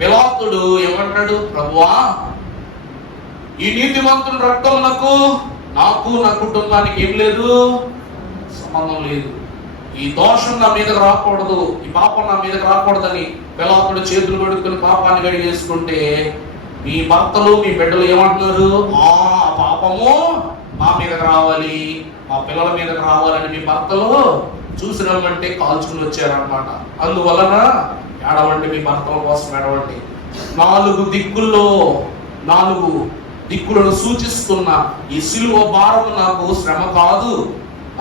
పిలాతుడు ఏమంటాడు? ప్రభువా, ఈ నీతిమంతుని రక్తమునకు నాకు నా కుటుంబానికి ఏం లేదు, సంబంధం లేదు. ఈ దోషం నా మీదకి రాకూడదు, ఈ పాపం నా మీదకి రాకూడదని పిలాతుడు చేతులు కడుక్కుని పాపాన్ని కడిగేసుకుంటే మీ భర్తలు మీ బిడ్డలు ఏమంటున్నారు? ఆ పాపము మా మీదకి రావాలి, మా పిల్లల మీదకి రావాలని మీ భర్తలు చూసి రమ్మంటే కాల్చుకుని వచ్చారనమాట. అందువలన ఏడవండి, మీ భర్తల కోసం ఏడవండి. 4 దిక్కులను సూచిస్తున్న ఈ సిలువ భారము నాకు శ్రమ కాదు.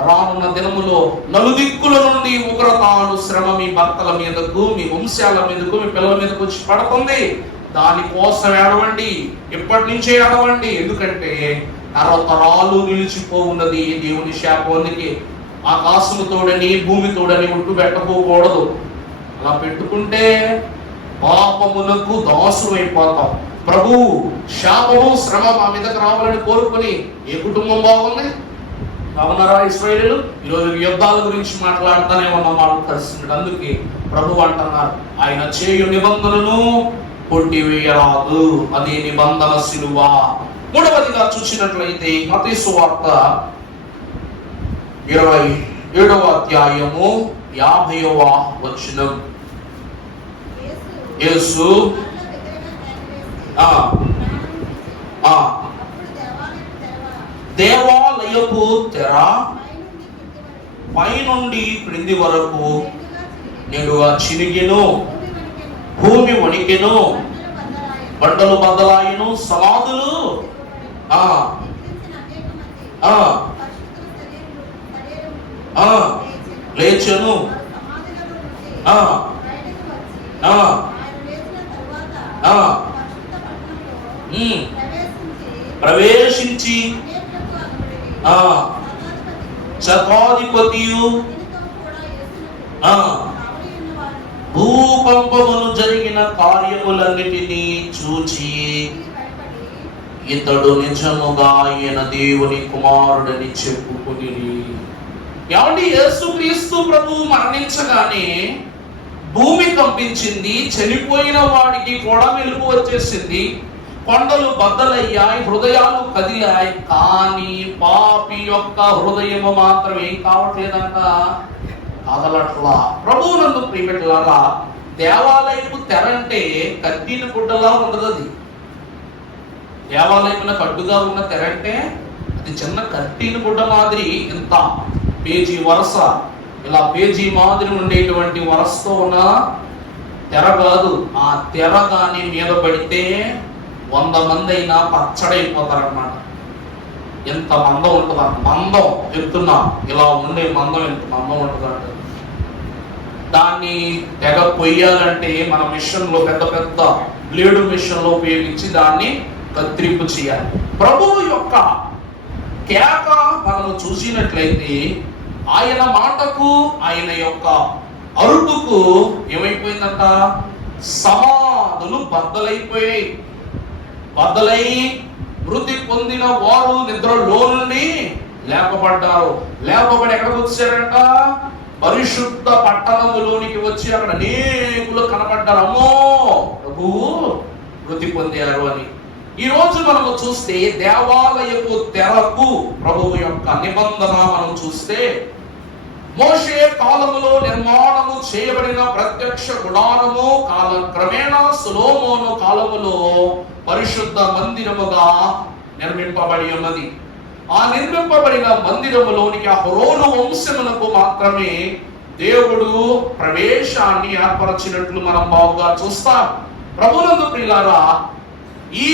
రానున్న దినములో 4 దిక్కుల నుండి ఉగ్రతాను శ్రమ మీ భర్తల మీదకు, మీ వంశాల మీదకు, మీ పిల్లల మీదకు వచ్చి పడుతుంది. దానికోసం ఏడవండి, ఎప్పటి నుంచే ఏడవండి. ఎందుకంటే తరతరాలు నిలిచిపోవున్నది దేవుని శాపానికి. ఆకాశము తోడని భూమి తోడని ఒట్టు పెట్టకపోకూడదు. అలా పెట్టుకుంటే పాపమునకు దాసుమైపోతాం. ప్రభు శాపము శ్రమ మా మీదకి రావాలని కోరుకొని ఏ కుటుంబం బాగుంది? అవునరా ఇశ్రాయేలీయులు? ఈరోజు యుద్ధాల గురించి మాట్లాడుతానే ఉన్న మాట కలిసింది. అందుకే ప్రభు అంటున్నారు, ఆయన చేయు నిబంధనను కొట్టివేయరాదు, అది నిబంధన సిలువ. 3వదిగా చూసినట్లయితే మత్తయి సువార్త 27వ అధ్యాయము 50వ వచనం. యేసు దేవాలయపు తెర పైనుండి క్రింది వరకు నిండుగా చినిగెను, భూమి వణికెను, బండలు బద్దలాయను, సమాధులు లేచెను. ప్రవేశించి శతాధిపతియు భూకంపమును జరిగిన కార్యములన్నిటినీ చూచి ఇతడు నిజముగా ఆయన దేవుని కుమారుడని చెప్పుకుని. ఏమండి, యేసుక్రీస్తు ప్రభువు మరణించగానే భూమి కంపించింది, చనిపోయిన వాడికి కూడా వెలుగు వచ్చేసింది, కొండలు బద్దలయ్యాయి, హృదయాలు కదిలాయి. కానీ పాపి యొక్క హృదయము మాత్రం ఏం కావట్లేదంట, కదలట్లా. ప్రభువునందు ప్రియబిడ్డలారా, దేవాలయపు తెర అంటే కత్తిన గుడ్డలా ఉండదు. అది దేవాలయమునకు అడ్డుగా ఉన్న తెర అంటే అది చిన్న కత్తిన గుడ్డ మాదిరి, ఇంత పేజీ వరస, ఇలా పేజీ మాదిరి ఉండేటువంటి వరసతో ఉన్న తెర కాదు. ఆ తెర కానీ మీద పడితే 100 మంది అయినా పచ్చడైపోతారన్నమాట. ఎంత మందం ఉంటుంది, మందం చెప్తున్నా, ఇలా ఉండే మందం ఎంత మందం ఉంటుందంట. దాన్ని తెగ కొయ్యాలంటే మన మిషన్లో పెద్ద పెద్ద బ్లేడు మిషన్లో ఉపయోగించి దాన్ని కత్తిరింపు చేయాలి. ప్రభువు యొక్క కేక మనము చూసినట్లయితే ఆయన మాటకు, ఆయన యొక్క అరుపుకు ఏమైపోయిందంట, సమాధులు బద్దలైపోయాయి. బద్దలై మృతి పొందిన వారు నిద్రలో నుండి లేపబడ్డారు. లేపబడి ఎక్కడికి వచ్చారంట, పరిశుద్ధ పట్టణములోనికి వచ్చి అక్కడ అనేకులు కనబడ్డారు. అమ్మో, ప్రభువు మృతి పొందారు అని. ఈ రోజు మనము చూస్తే దేవాలయపు తెరకు ప్రభువు యొక్క నిబంధన మనం చూస్తే, మోషే కాలములో నిర్మాణము చేయబడిన ప్రత్యక్ష గుడారము కాలక్రమేణా సొలొమోను కాలములో పరిశుద్ధ మందిరముగా నిర్మింపబడి ఉన్నది. ఆ నిర్మింపబడిన మందిరములోనికి అహరోను వంశములకు మాత్రమే దేవుడు ప్రవేశాన్ని ఏర్పరచినట్లు మనం బాగుగా చూస్తాం. ప్రభువునందు ప్రియులారా, ఈ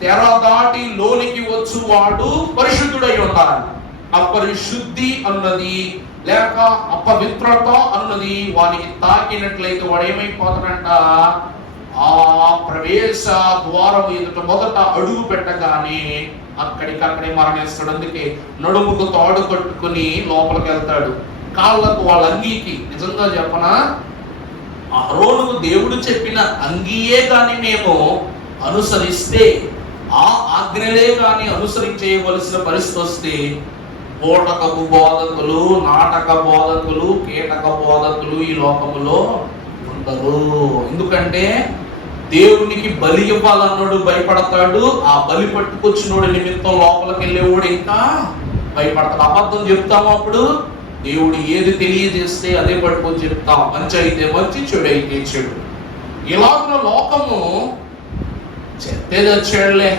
తెర దాటి లోనికి వచ్చువాడు పరిశుద్ధుడై ఉండాలి. అపరిశుద్ధి అన్నది లేక అపవిత్రత అన్నది వానికి తాకినట్లయితే వాడు ఏమైపోతాడంట, ఆ ప్రవేశ ద్వారం ఎదుట మొదట అడుగు పెట్టగానే అక్కడికక్కడే మరణిస్తాడు. అందుకే నడుముకు తాడు కట్టుకుని లోపలికి వెళ్తాడు. కాళ్ళకు వాళ్ళ అంగీకి నిజంగా చెప్పనా, అహరోనుకు దేవుడు చెప్పిన అంగీయే కానీ మేము అనుసరిస్తే, ఆ ఆజ్ఞలే కానీ అనుసరించేయవలసిన పరిస్థితి వస్తే బోటకపు బోధకులు, నాటక బోధకులు, కీటక బోధకులు ఈ లోకములో ఉండరు. ఎందుకంటే దేవునికి బలి ఇవ్వాలన్నాడు భయపడతాడు, ఆ బలి పట్టుకొచ్చినోడి నిమిత్తం లోపలికి వెళ్ళేవాడు ఇంకా భయపడతాడు. అబద్ధం చెప్తాము, అప్పుడు దేవుడు ఏది తెలియజేస్తే అదే పట్టుకొని చెప్తాం. మంచి అయితే మంచి, చెడు అయితే చెడు. ఇలాగ లోకము చెత్తేది వచ్చేళ్లే,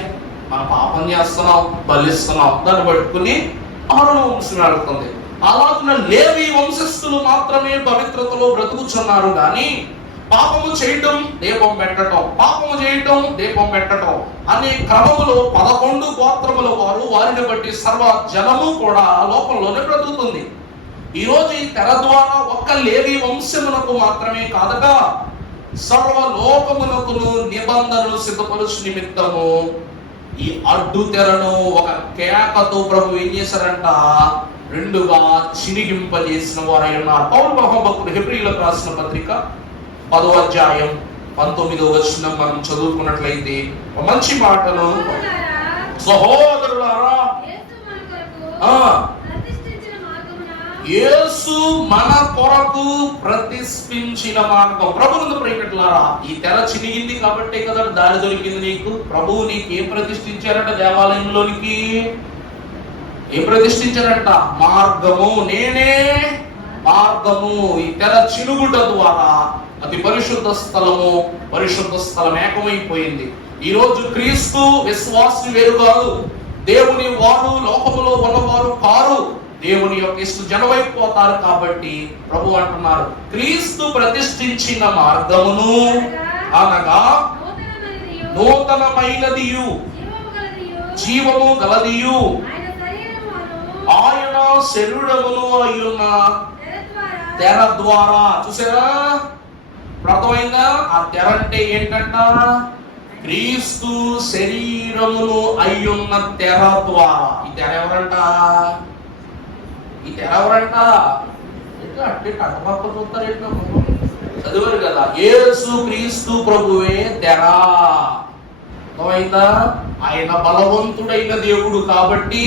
మన పాపం చేస్తున్నాం, బలిస్తున్నాం, దాన్ని పట్టుకుని ఆరోన వంశం వెళుతుంది. అలాగున లేవి వంశస్థులు మాత్రమే పవిత్రతలో బ్రతుకుచున్నారు కానీ పాపము చేయటం దీపం పెట్టడం, పాపము చేయటం దీపం పెట్టడం అనే క్రమములో 11 గోత్రముల వారు, వారిని బట్టి సర్వ జనము కూడా లోకంలోనే బ్రతుకుతుంది. ఈ రోజు ఈ తెర ద్వారా ఒక్క లేవి వంశమునకు మాత్రమే కాదగా సర్వ లోకమునకును నిబంధనలు సిద్ధపరుచు నిమిత్తము ఈ అడ్డు తెరను ఒక కేకతో ప్రభు ఏం చేశారంట, రెండుగా చినిగింపజేసిన వారై ఉన్నారు. పౌలు మహాభక్తుడు హెబ్రీయులకు రాసిన పత్రిక 10వ అధ్యాయం 19వ వచనం మనం చదువుకున్నట్లయితే మంచి మాటను, సహోదరులారా యేసు మన కొరకు ప్రతిష్ఠించిన మార్గం. ప్రభువును ప్రియకట్లారా, ఈ తెర చినిగింది కాబట్టే కదా దారి దొరికింది నీకు. ప్రభువు నీకు ఏం ప్రతిష్ఠించారట దేవాలయంలోనికి? ఏం ప్రతిష్ఠించారట? మార్గము. నేనే మార్గము. ఈ తెర చినుగుట ద్వారా అతి పరిశుద్ధ స్థలము, పరిశుద్ధ స్థలం ఏకమైపోయింది. ఈ రోజు క్రీస్తు విశ్వాసి వేరు కాదు, దేవుని వారు లోకములో ఉన్నవారు కారు, దేవుని యొక్క ఇష్ట జనమైపోతారు. కాబట్టి ప్రభు అంటున్నారు, క్రీస్తు ప్రతిష్ఠించిన మార్గమును అనగా నూతనమైనదియు జీవము గలదియు ఆయన శరీరమును అయ్యున్న తెర ద్వారా. చూసారా, అర్థమైందా? ఆ తెర అంటే ఏంటంట? క్రీస్తు శరీరమును అయ్యున్న తెర ద్వారా. ఈ తెర ఎవరంట? ఈ తెర ఎవరంట? ఎట్లా అంటే అటుపక్క చూస్తారు, ఎట్లా చదివారు కదా. యేసు క్రీస్తు ప్రభువే తెర. అర్థమైందా? ఆయన బలవంతుడైన దేవుడు కాబట్టి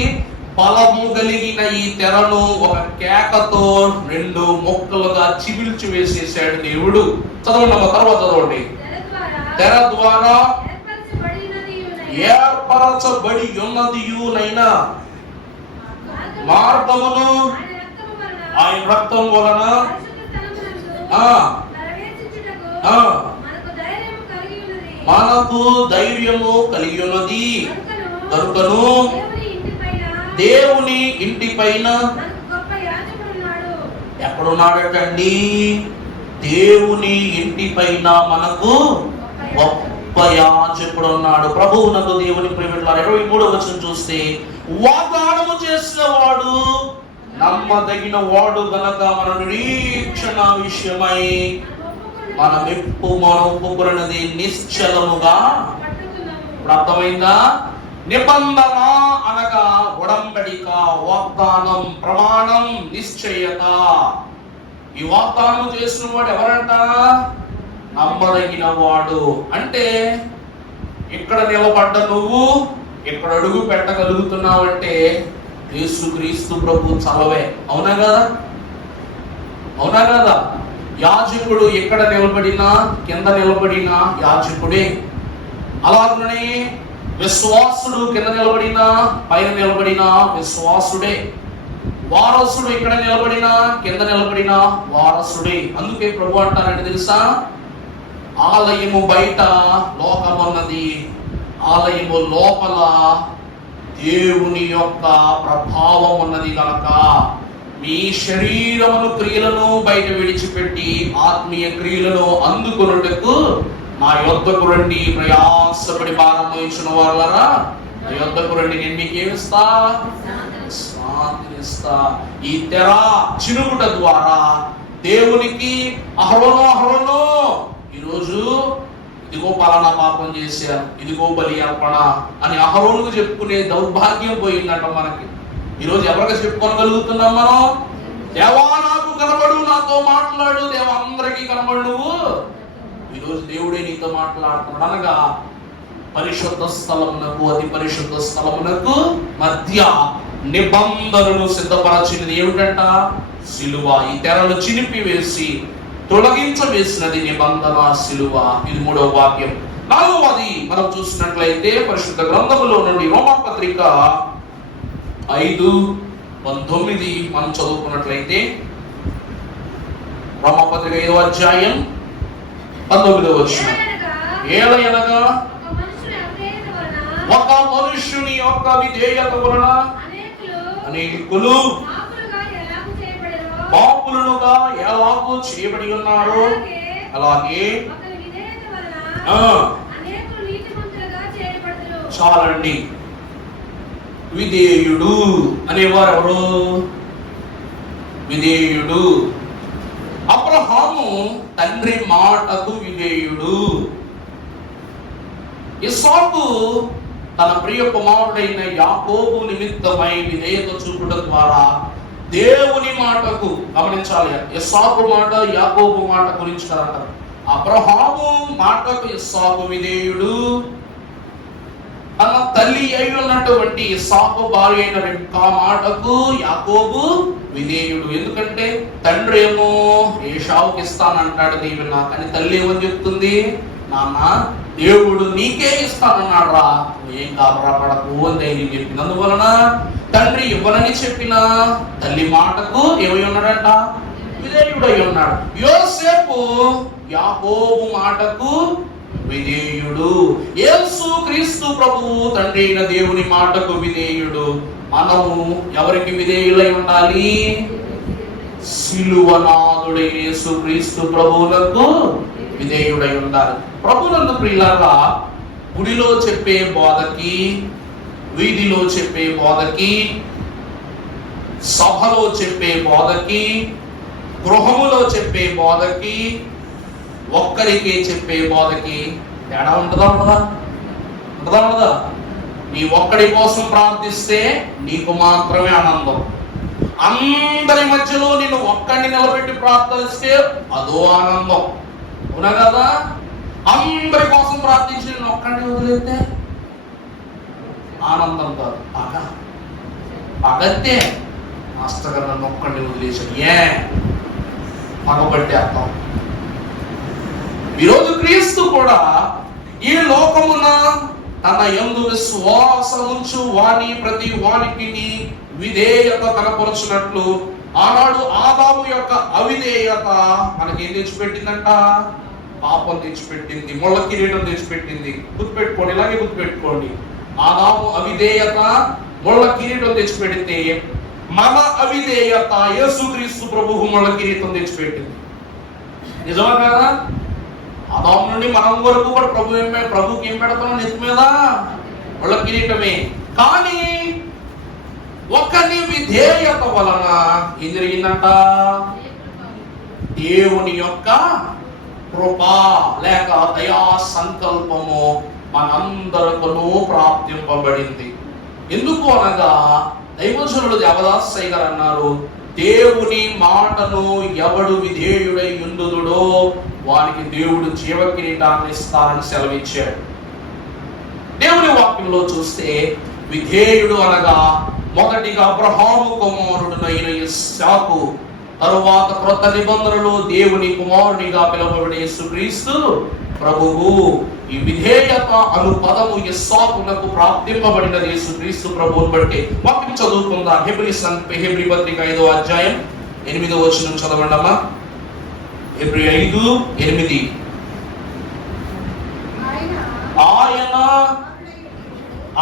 బలము కలిగిన ఈ తెరను ఒక కేకతో 2 ముక్కలుగా చిమిల్చి వేసేసాడు దేవుడు. చదవండి, తర్వాత చదవండి. తెర ద్వారా ఏర్పరచబడి ఉన్నదియునైనా మార్గమును ఆయన రక్తం వలన మనకు ధైర్యము కలిగి ఉన్నది కనుకను దేవుని ఇంటి పైన ఎక్కడున్నాడటండి? దేవుని ఇంటి పైన మనకు గొప్ప యాజకుడు ఉన్నాడు. ప్రభువునకు దేవుని ప్రియమిట్లారు. 23వ వచనం చూస్తే, వాగ్దానము చేసిన వాడు నమ్మదగిన వాడు గనక మన నిరీక్షణ విషయమై మనం ఒప్పుకున్నది నిశ్చలముగా. అర్థమైందా? నిబంధన అనగా ఉడంబడిక, వాగ్దానం, ప్రమాణం, నిశ్చయత. ఈ వాగ్దానం చేసిన వాడు ఎవరంట? నమ్మదగిన వాడు. అంటే ఇక్కడ నిలబడ్డ నువ్వు ఇక్కడ అడుగు పెట్టగలుగుతున్నావంటే యేసుక్రీస్తు ప్రభు చలవే. అవునా కదా? అవునా కదా? యాజకుడు ఎక్కడ నిలబడినా, కింద నిలబడినా యాజకుడే. అలాగనే విశ్వాసుడు కింద నిలబడినా, పైన నిలబడినా విశ్వాసుడే. వారసుడు ఇక్కడ నిలబడినా, కింద నిలబడినా వారసుడే. అందుకే ప్రభు అంటారంటే తెలుసా, ఆలయము బయట లోకమున్నది, ఆలయము లోపల దేవుని యొక్క ప్రభావం ఉన్నది కనుక మీ శరీరమును క్రియలను బయట విడిచిపెట్టి ఆత్మీయ క్రియలను అందుకొనుటకు నా యొద్దకు రండి, ప్రయాసపడి భారం వహించిన వాళ్ళరా నా యొద్దకు రండి, నేను మీకేమిస్తా? శాంతినిస్తా. ఈ తెర చినుగుట ద్వారా దేవునికి అహరోను ఈరోజు ఇదిగో పలానా పాపం చేశాను, ఇదిగో బలి అర్పణ అని అహరోనుకు చెప్పుకునే దౌర్భాగ్యం పోయిందంట మనకి. ఈరోజు ఎవరికి చెప్పుకోగలుగుతున్నాం మనం? దేవా నాకు కనబడు, నాతో మాట్లాడు. దేవా అందరికీ కనబడు నువ్వు. ఈరోజు దేవుడే నీతో మాట్లాడుతున్నాడు. అనగా పరిశుద్ధ స్థలమునకు అతి పరిశుద్ధ స్థలమునకు మధ్య నిబంధనను సిద్ధపరచినది ఏమిటంట? సిలువ. ఈ తెరను చినిపివేసి తొలగించవేసినది నిబంధన సిలువ. ఇది 3వ వాక్యం. 4వది మనం చూసినట్లయితే పరిశుద్ధ గ్రంథములో నుండి రోమాపత్రిక 5:19 మనం చదువుకున్నట్లయితే, రోమాపత్రిక 5వ అధ్యాయం 19వ వచనం. ఏలయనగా ఒక మనుష్యుని యొక్క విధేయత వలన అనేకులు పాపులుగా ఎలాగూ చేయబడి ఉన్నారు, అలాగే చాలండి. విధేయుడు అనేవారు ఎవరు? విధేయుడు. అబ్రహాము తండ్రి మాటకు విధేయుడు. ఇస్సాకు తన ప్రియ కుమారుడైన యాకోబు నిమిత్తమై విధేయత చూపుట ద్వారా దేవుని మాటకు, గమనించాలి, ఇస్సాకు మాట యాకోబు మాట గురించి అంటారు. అబ్రహాము మాటకు ఇస్సాకు విధేయుడు, తన తల్లి అయి ఉన్నటువంటి ఇస్సాకు భార్య అయిన రెబ్కా మాటకు యాకోబు విధేయుడు. ఎందుకంటే తండ్రి ఏమో ఏశావుకి ఇస్తానంటాడు దీవెన, కానీ తల్లి ఏమని చెప్తుంది? నాన్న దేవుడు నీకే ఇస్తానన్నాడు రా, ఏం కాబరా పడకు అని ధైర్యం చెప్పింది. అందువలన తండ్రి ఇవ్వనని చెప్పిన తల్లి మాటకు ఏమై ఉన్నాడంట? విధేయుడై ఉన్నాడు. యోసేపు యాకోబు మాటకు విధేయుడు. యేసు క్రీస్తు ప్రభువు తండ్రి అయిన దేవుని మాటకు విధేయుడు. మనము ఎవరికి విధేయులై ఉండాలి? సిలువనాథుడైన యేసు క్రీస్తు ప్రభువులకు విధేయుడై ఉండాలి. ప్రభువునందు ప్రియులారా, గుడిలో చెప్పే బోధకి, వీధిలో చెప్పే బోధకి, సభలో చెప్పే బోధకి, గృహములో చెప్పే బోధకి, ఒక్కరికే చెప్పే బోధకి తేడా ఉంటుందా? నీ ఒక్కడి కోసం ప్రార్థిస్తే నీకు మాత్రమే ఆనందం. అందరి మధ్యలో నిన్ను ఒక్కడిని నిలబెట్టి ప్రార్థిస్తే అదో ఆనందం. అవునా కదా? అందరి కోసం ప్రార్థించి నేను ఒక్కడిని వదిలేస్తే ఆనందం కాదు, పగతే. మాస్టర్ గారు నన్ను ఒక్కడిని వదిలేసాడు, పగబట్టి అర్థం. ఈరోజు క్రీస్తు కూడా ఈ లోకమున తన యందు విశ్వాసముంచు వాని ప్రతి వానికి విధేయత కనపరచినట్లు ఆనాడు ఆదాము యొక్క అవిధేయత మనకేం తెచ్చిపెట్టిందంట? పాపం తెచ్చిపెట్టింది, ముళ్ళ కిరీటం తెచ్చిపెట్టింది. గుర్తుపెట్టుకోండి, ఇలాగే గుర్తుపెట్టుకోండి. ఆదాము అవిధేయత ముళ్ళ కిరీటం తెచ్చిపెడితే మన అవిధేయత యేసుక్రీస్తు ప్రభువు ముళ్ళ కిరీటం తెచ్చిపెట్టింది. నిజమా కదా? ఆదాము నుండి మనం వరకు కూడా ప్రభుకి ఏం పెడతాం? నెత్తి మీద ముళ్ళ కిరీటమే. కానీ ఒకని విధేయత వలన ఏం జరిగిందంట? దేవుని యొక్క కృప లేక దయా సంకల్పము మనందరికను ప్రాప్తింపబడింది. ఎందుకు అనగా దైవజనుడు దేవదాసయ్య గారు అన్నారు, దేవుని మాటను ఎవడు విధేయుడై ఉండుదుడో వానికి దేవుడు జీవ కిరీటాన్ని ఇస్తానని సెలవిచ్చాడు. దేవుని వాక్యంలో చూస్తే విధేయుడు అనగా మొదటిగా అబ్రహాము కుమారుడునైన ఇస్సాకు, తరువాత క్రొత్త నిబంధనలో దేవుని కుమారునిగా పిలువబడే యేసుక్రీస్తు ప్రభువు. ఈ విధేయత అను పదము ఇస్సాకునకు ప్రాప్తింపబడినది యేసుక్రీస్తు ప్రభువుని బట్టి. వాక్యం చదువుకుందాం. హెబ్రీ పత్రిక 5వ అధ్యాయం 8వ వచనం చదవండి అమ్మా. హెబ్రీ 5:8.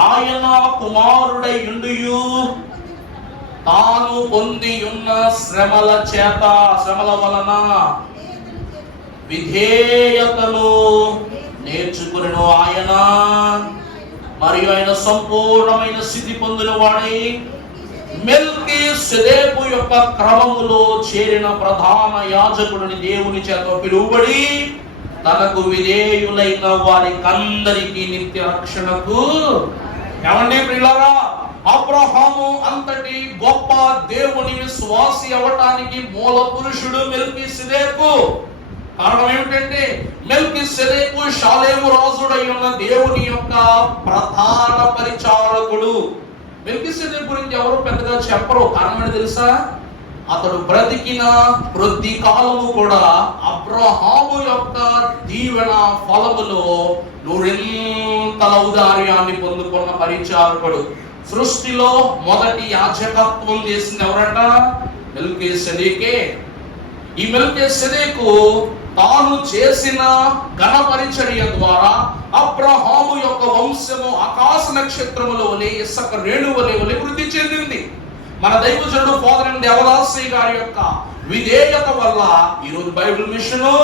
ఆయన కుమారుడై ఉండియు తాను పొంది ఉన్న శ్రమల వలన విధేయతను నేర్చుకును. ఆయన మరియు ఆయన సంపూర్ణమైన స్థితి పొందిన వాడై మెల్కీసెదెకు యొక్క క్రమములో చేరిన ప్రధాన యాజకుడిని దేవుని చేత పిలువబడి తనకు విధేయులైన వారికందరికీ నిత్య రక్షణకు. ఏమండి ప్రియులారా, అబ్రహాము అంతటి గొప్ప దేవుని విశ్వాసి అవటానికి మూల పురుషుడు మెల్కీసెదెకు. కారణం ఏమిటంటే మెల్కీసెదెకు షాలేము రాజుడై ఉన్న దేవుని యొక్క ప్రధాన పరిచారకుడు. మెల్కీసెదెకు గురించి ఎవరు పెద్దగా చెప్పరు. కారణం ఏంటి తెలుసా? అతడు బ్రతికిన కొద్ది కాలము కూడా అబ్రహాము యొక్క దీవెన ఫలములో నూరింతల ఔదార్యాన్ని పొందుకున్న పరిచారకుడు. సృష్టిలో మొదటి యాజకత్వం చేసింది ఎవరట? మెల్కీసెదెకే. ఈ మెల్కీసెదెకు తాను చేసిన ఘన పరిచర్య ద్వారా అబ్రహాము యొక్క వంశము ఆకాశ నక్షత్రముల వలె ఇసక రేణువలే వలె వృద్ధి చెందింది. మన దైవజనుడు ఫాదర్ దేవదాసయ్య గారి యొక్క విధేయత వల్ల ఈరోజు బైబిల్ మిషను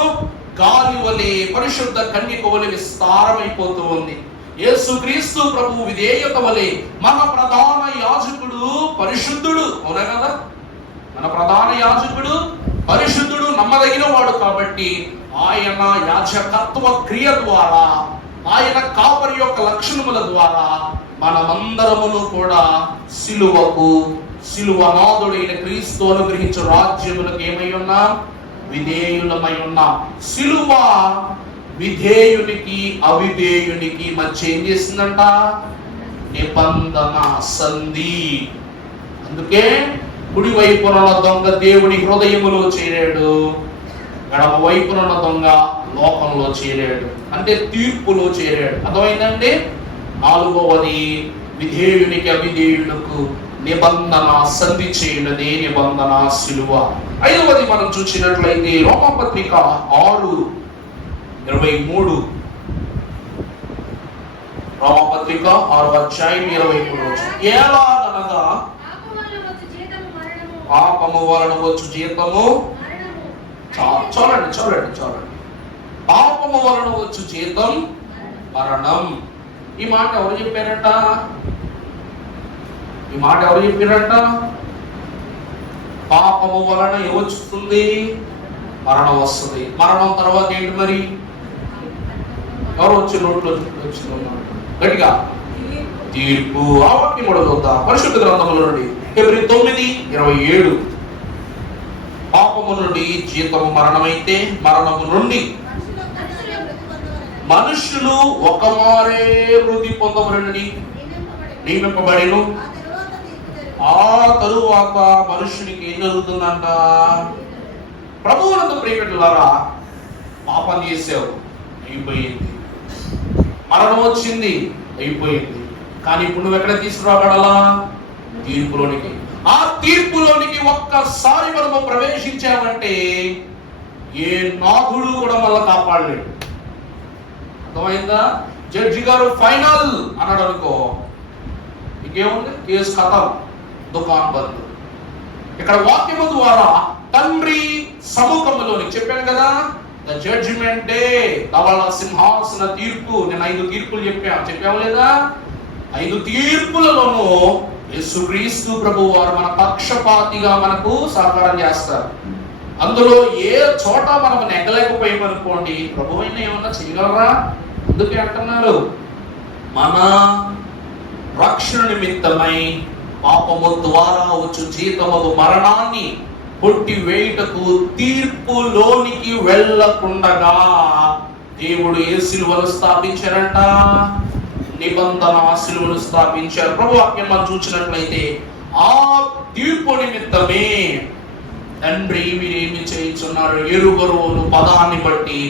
గాలి వలె పరిశుద్ధ కన్యక వలె విస్తారమైపోతూ ఉంది. యేసుక్రీస్తు ప్రభు విధేయత వలె మన ప్రధాన యాజకుడు పరిశుద్ధుడు. అవునా కదా? మన ప్రధాన యాజకుడు పరిశుద్ధుడు, నమ్మదగిన వాడు. కాబట్టి ఆయన యాజకత్వ క్రియ ద్వారా, ఆయన కాపరి యొక్క లక్షణముల ద్వారా మనమందరమును కూడా సిలువనాథుడైన క్రీస్తు అనుగ్రహించు రాజ్యములకు ఏమై ఉన్నాం? విధేయులమై ఉన్నాం. సిలువ విధేయునికి అవిధేయునికి మధ్య ఏం చేసిందంట? నిబంధన సంధి. అందుకే కుడి వైపున దొంగ దేవుని హృదయములో చేరాడు, ఎడమ వైపున దొంగ లోకంలో చేరాడు, అంటే తీర్పులో చేరాడు. అర్థమైందండి? 4వది విధేయునికి అవిధేయులకు నిబంధన సంధి చేయనదే నిబంధన సిలువ. 5వది మనం చూసినట్లయితే రోమపత్రిక 6:23. రోమపత్రిక 6:23. ఎలాగనగా పాపము వలన వచ్చు జీతము. చూడండి. పాపము వలన వచ్చు జీతం మరణం. ఈ మాట ఎవరు చెప్పారట? పాపము వలన ఏమొస్తుంది? మరణం వస్తుంది. మరణం తర్వాత ఏంటి మరి? ఎవరు వచ్చి నోట్లో వచ్చిందన్నారు గట్టిగా? తీర్పు. ఆ వాక్యం కూడా చూద్దాం పరిశుద్ధ గ్రంథముల నుండి. ఫిబ్రవరి 9:27. పాపము నుండి జీతము మరణమైతే మరణము నుండి మనుష్యులు ఒకమారే వృద్ధి పొందవలనని నియమింపబడిను. ఆ తరువాత మనుష్యునికి ఏం జరుగుతుందంట? ప్రభువునందు ప్రియమిత్రులారా, పాపం చేసావు, అయిపోయింది. మరణం వచ్చింది, అయిపోయింది. కానీ ఇప్పుడు నువ్వు ఎక్కడ తీసుకురాబడాలా? తీర్పులోనికి. ఆ తీర్పులోనికి ఒక్కసారి మనము ప్రవేశించామంటే ఏ నాథుడు కూడా మళ్ళీ కాపాడలేడు. అర్థమైందా? జడ్జి గారు ఫైనల్ అన్నాడు అనుకో, ఇంకేముంది? కేసు ఖతం, దుకాన్ బంద్. ఇక్కడ వాక్యము ద్వారా తండ్రి సముఖములోని చెప్పాను కదా, ద జడ్జిమెంట్ డే, ధవళ సింహాసన తీర్పు. నేను 5 తీర్పులు చెప్పాము లేదా? 5 తీర్పులలోనూ యేసుక్రీస్తు ప్రభు వారు మన పక్షపాతిగా మనకు సహకారం చేస్తారు. అందులో ఏ చోట మనం నెగ్గలేకపోయామనుకోండి, ప్రభు అయినా ఏమన్నా చేయగలరా? అందుకే అంటున్నారు, మన రక్షణ నిమిత్తమై పాపము ద్వారా వచ్చు జీతము మరణాన్ని కొట్టి వేయుటకు తీర్పులోనికి వెళ్ళకుండగా దేవుడు ఏ సిలువను స్థాపించారంట? నిబంధన సిలువను స్థాపించారు. ప్రభు వాక్యం మనం చూసినట్లయితే ఆ తీర్పు నిమిత్తమే తండ్రి వీరేమి చేయించున్నారు ఎరుగరువును పదాన్ని బట్టి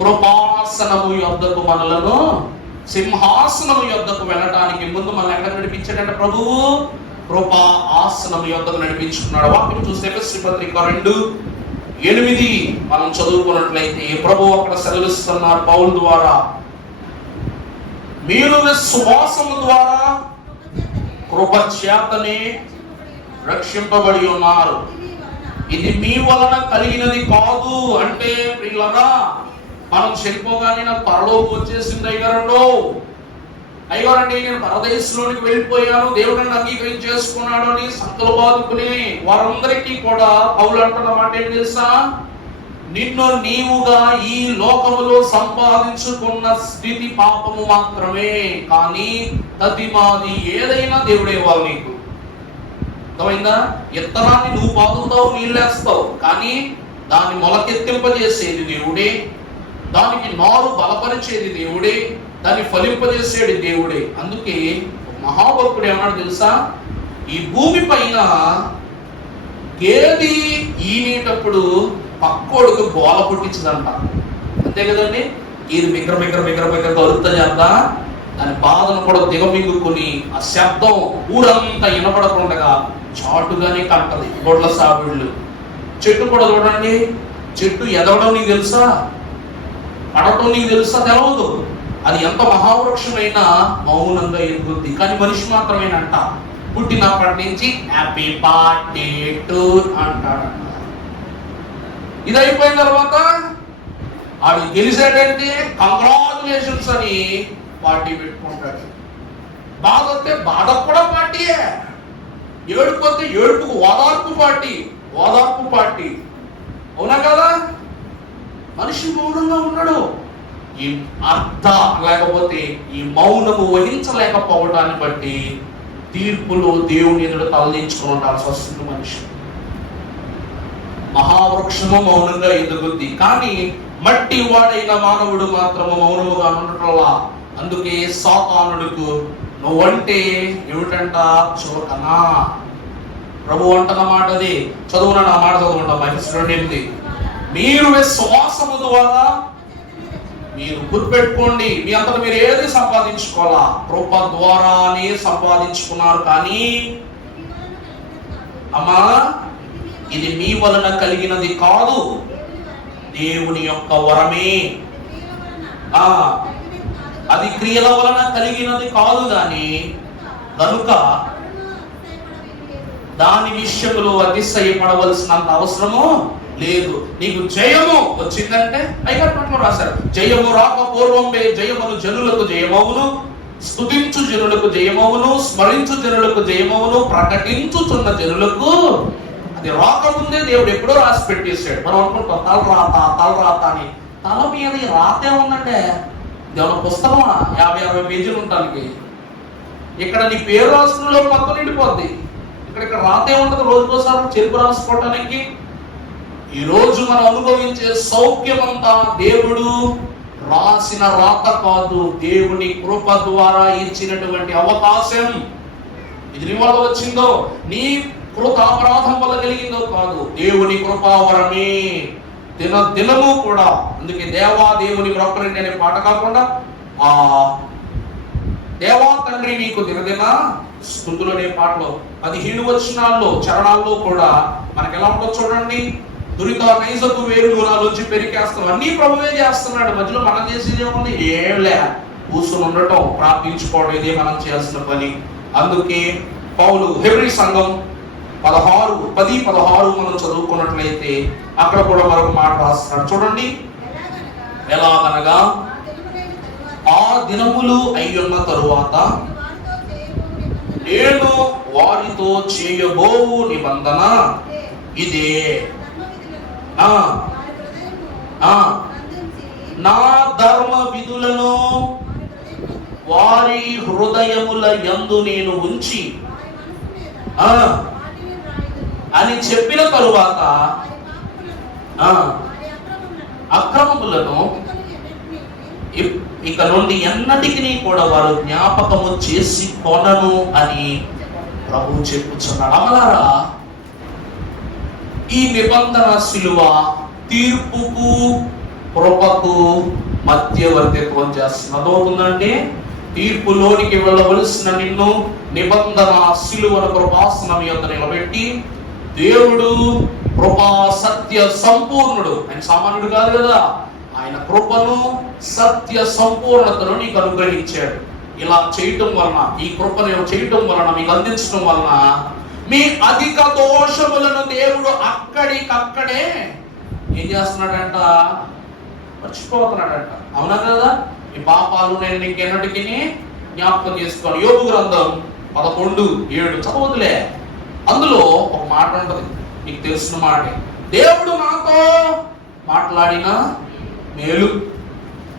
కృపాసనము యొద్దకు మనలను, సింహాసనము యొద్దకు వెళ్ళటానికి ముందు మనల్ని ఎక్కడ నడిపించాడంటే ప్రభువు కృపా ఆసనము యొద్దకు నడిపించుకున్నాడు. వాక్యం చూస్తే ఎఫెసీ పత్రిక 2:8 మనం చదువుకున్నట్లయితే ప్రభు అక్కడ సెలవిస్తున్నారు పౌలు ద్వారా, మీరు విశ్వాసము ద్వారా కృప చేతనే రక్షింపబడి ఉన్నారు, ఇది మీ వలన కలిగినది కాదు. అంటే ప్రియులారా, మనం చెడిపోగానే నాకు పరలోకం వచ్చేసింది అయ్యారంలో, అయ్యోనండి నేను పరదేశంలోనికి వెళ్ళిపోయాను, దేవుడు నన్ను అంగీకరించేసుకున్నాడు అని సంకలు బాదుకుని వారందరికీ కూడా పౌలు అంటున్న మాట ఏంటి తెలుసా? నిన్ను నీవుగా ఈ లోకములో సంపాదించుకున్న స్థితి పాపము మాత్రమే, కానీ తదిమాది ఏదైనా దేవుడే ఇవ్వాలి నీకు. అర్థమైందా? ఇత్తనాన్ని నువ్వు పాదుతావు, నీళ్ళేస్తావు, కానీ దాన్ని మొలకెత్తింపజేసేది దేవుడే, దానికి నారు బలపరిచేది దేవుడే, దాన్ని ఫలింపజేసేది దేవుడే. అందుకే మహాభక్తుడు ఏమన్నాడు తెలుసా? ఈ భూమి పైన గేది ఈనేటప్పుడు పక్కోడుకు గోల పుట్టించదంట, అంతే కదండి. ఇది బిగ్గర బిగ్గర బిగ్గర బిగ్గర కలుగుతుంది అంట, దాని బాధను కూడా దిగమింగుకుని ఆ శబ్దం ఊరంతా వినపడకుండా చాటుగానే కంటది గొడ్ల సావిళ్ళు. చెట్టు కూడా చూడండి, చెట్టు ఎదవడం నీకు తెలుసా, పడటం నీకు తెలుసా? తెలవదు. అది ఎంత మహావృక్షమైనా మౌనంగా ఎదుగుద్ది. కానీ మనిషి మాత్రమేనంట పుట్టినప్పటి నుంచి హ్యాపీ బర్త్డే టు అంటాడంట. ఇది అయిపోయిన తర్వాత ఆడు గెలిచాడంటే కంగ్రాచులేషన్స్ అని పార్టీ పెట్టుకుంటాడు. బాధ వస్తే బాధకు కూడా పార్టీయే, ఏడుపు వస్తే ఏడుపుకు ఓదార్పు పార్టీ, ఓదార్పు పార్టీ. అవునా కదా? మనిషి మౌనంగా ఉన్నాడు. ఈ అర్థ లేకపోతే ఈ మౌనము వహించలేకపోవడాన్ని బట్టి తీర్పులో దేవుని ఎదుట తలదించుకుని ఉండాల్సి వస్తుంది మనిషి. మహావృక్షము మౌనంగా ఎదుగుద్ది, కానీ మట్టి వాడైన మానవుడు మాత్రము మౌనముగా ఉండటంలా. అందుకే సాతానుడికి నువ్వంటే ఏమిటంట? చులకనా. ప్రభు అంటున్న మాట అది. చదువున నా మాట చదువుకుంటాం. Efesians 2:8. మీరు విశ్వాసము ద్వారా, మీరు గుర్తుపెట్టుకోండి, మీ అంతటా మీరు ఏది సంపాదించుకోవాలా? కృప ద్వారానే సంపాదించుకున్నారు. కానీ అమ్మా, ఇది మీ వలన కలిగినది కాదు, దేవుని యొక్క వరమే. అది క్రియల వలన కలిగినది కాదు, కానీ కనుక దాని విషయంలో అతిశయపడవలసినంత అవసరము లేదు. నీకు జయము వచ్చిందంటే ఐకట్నంలో రాశారు, జయము రాక పూర్వంపే జయమును జనులకు జయమవును, స్తుతించు జనులకు జయమవును, స్మరించు జనులకు జయమవును, ప్రకటించుచున్న జనులకు. అది రాకముందే దేవుడు ఎప్పుడో రాసి పెట్టేశాడు. మనం అనుకుంటాం తలరాత అని. తల మీద రాతే ఉందంటే దేవుని పుస్తకమా 50-60 పేజీలు ఉండటానికి. ఇక్కడ నీ పేరు రాసుకున్న మొత్తం నిండిపోద్ది. ఇక్కడ రాతే ఉండదు, రోజుకోసారి చెరుపు రాసుకోవటానికి. ఈ రోజు మనం అనుభవించే సౌఖ్యమంతా దేవుడు రాసిన రాత కాదు, దేవుని కృప ద్వారా ఇచ్చినటువంటి అవకాశం. ఇది నీ వల్ల వచ్చిందో, నీ కృత అపరాధం వల్ల కలిగిందో కాదు, దేవుని కృపావరమే. దినము కూడా. అందుకే దేవా దేవుని మొక్కరండి అనే పాట కాకుండా ఆ దేవా తండ్రి నీకు దినదిన స్తుతులు అనే పాటలో 17 వచనాల్లో చరణాల్లో కూడా మనకి ఎలా ఉంటుందో చూడండి. దురిత నైజకు వేరు నాలోంచి పెరికేస్తాం, అన్నీ ప్రభువే చేస్తున్నాడు. మధ్యలో మనం చేసేది ఏముంది? ఏంలే, కూర్చొని ఉండటం, ప్రార్థించుకోవడం, ఇదే మనం చేయాల్సిన పని. అందుకే పౌలు హెబ్రీ సంఘం 10:16 మనం చదువుకున్నట్లయితే అక్కడ కూడా మరొక మాట రాస్తున్నాడు చూడండి. ఎలాగనగా ఆ దినములు అయ్యున్న తరువాత నేను వారితో చేయబోవు నిబంధన ఇదే, నా ధర్మ విధులను వారి హృదయముల యందు నేను ఉంచి అని చెప్పిన తరువాత అక్రమములను ఇక నుండి ఎన్నటికి కూడా వారు జ్ఞాపకము చేసి కొనను అని ప్రభువు చెప్పుచున్నాడు. అమలారా, ఈ నిబంధన శిలువ తీర్పుకు కృపకు మధ్యవర్తిత్వం చేస్తుంది. అదవుతుందండి. తీర్పులోనికి వెళ్ళవలసిన నిన్ను నిబంధన శిలువను కృపాసనం యొద్ద నిలబెట్టి, దేవుడు కృపా సత్య సంపూర్ణుడు, ఆయన సామాన్యుడు కాదు కదా, ఆయన కృపను సత్య సంపూర్ణతను నీకు అనుగ్రహించాడు. ఇలా చేయటం వలన, ఈ కృపను చేయటం వలన, మీకు అందించడం వలన మీ అధిక దోషములను దేవుడు అక్కడికక్కడే ఏం చేస్తున్నాడంట? మర్చిపోతున్నాడంట. అవునా కదా? ఈ పాపాలు నేను ఇంకెన్నటికి జ్ఞాపకం చేసుకోవాలి. యోబు గ్రంథం 11:7 చదవదులే. అందులో ఒక మాట ఉంటది, నీకు తెలిసిన మాటే. దేవుడు నాతో మాట్లాడిన మేలు,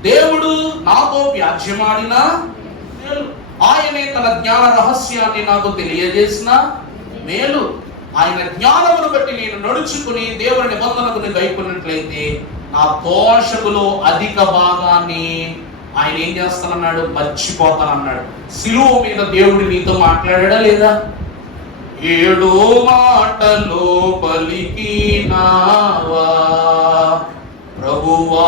దేవుడు నాతో వ్యాజ్యమాడిన మేలు, ఆయనే తన జ్ఞాన రహస్యాన్ని నాకు తెలియజేసిన మేలు. ఆయన జ్ఞానమును బట్టి నేను నడుచుకుని దేవుని నిబంధనకు గైకొన్నట్లయితే నా దోషములో అధిక భాగాన్ని ఆయన ఏం చేస్తానన్నాడు? మర్చిపోతానన్నాడు. సిలువ మీద దేవుడు నీతో మాట్లాడా లేదా? 7 మాటలు పలికినావా ప్రభువా,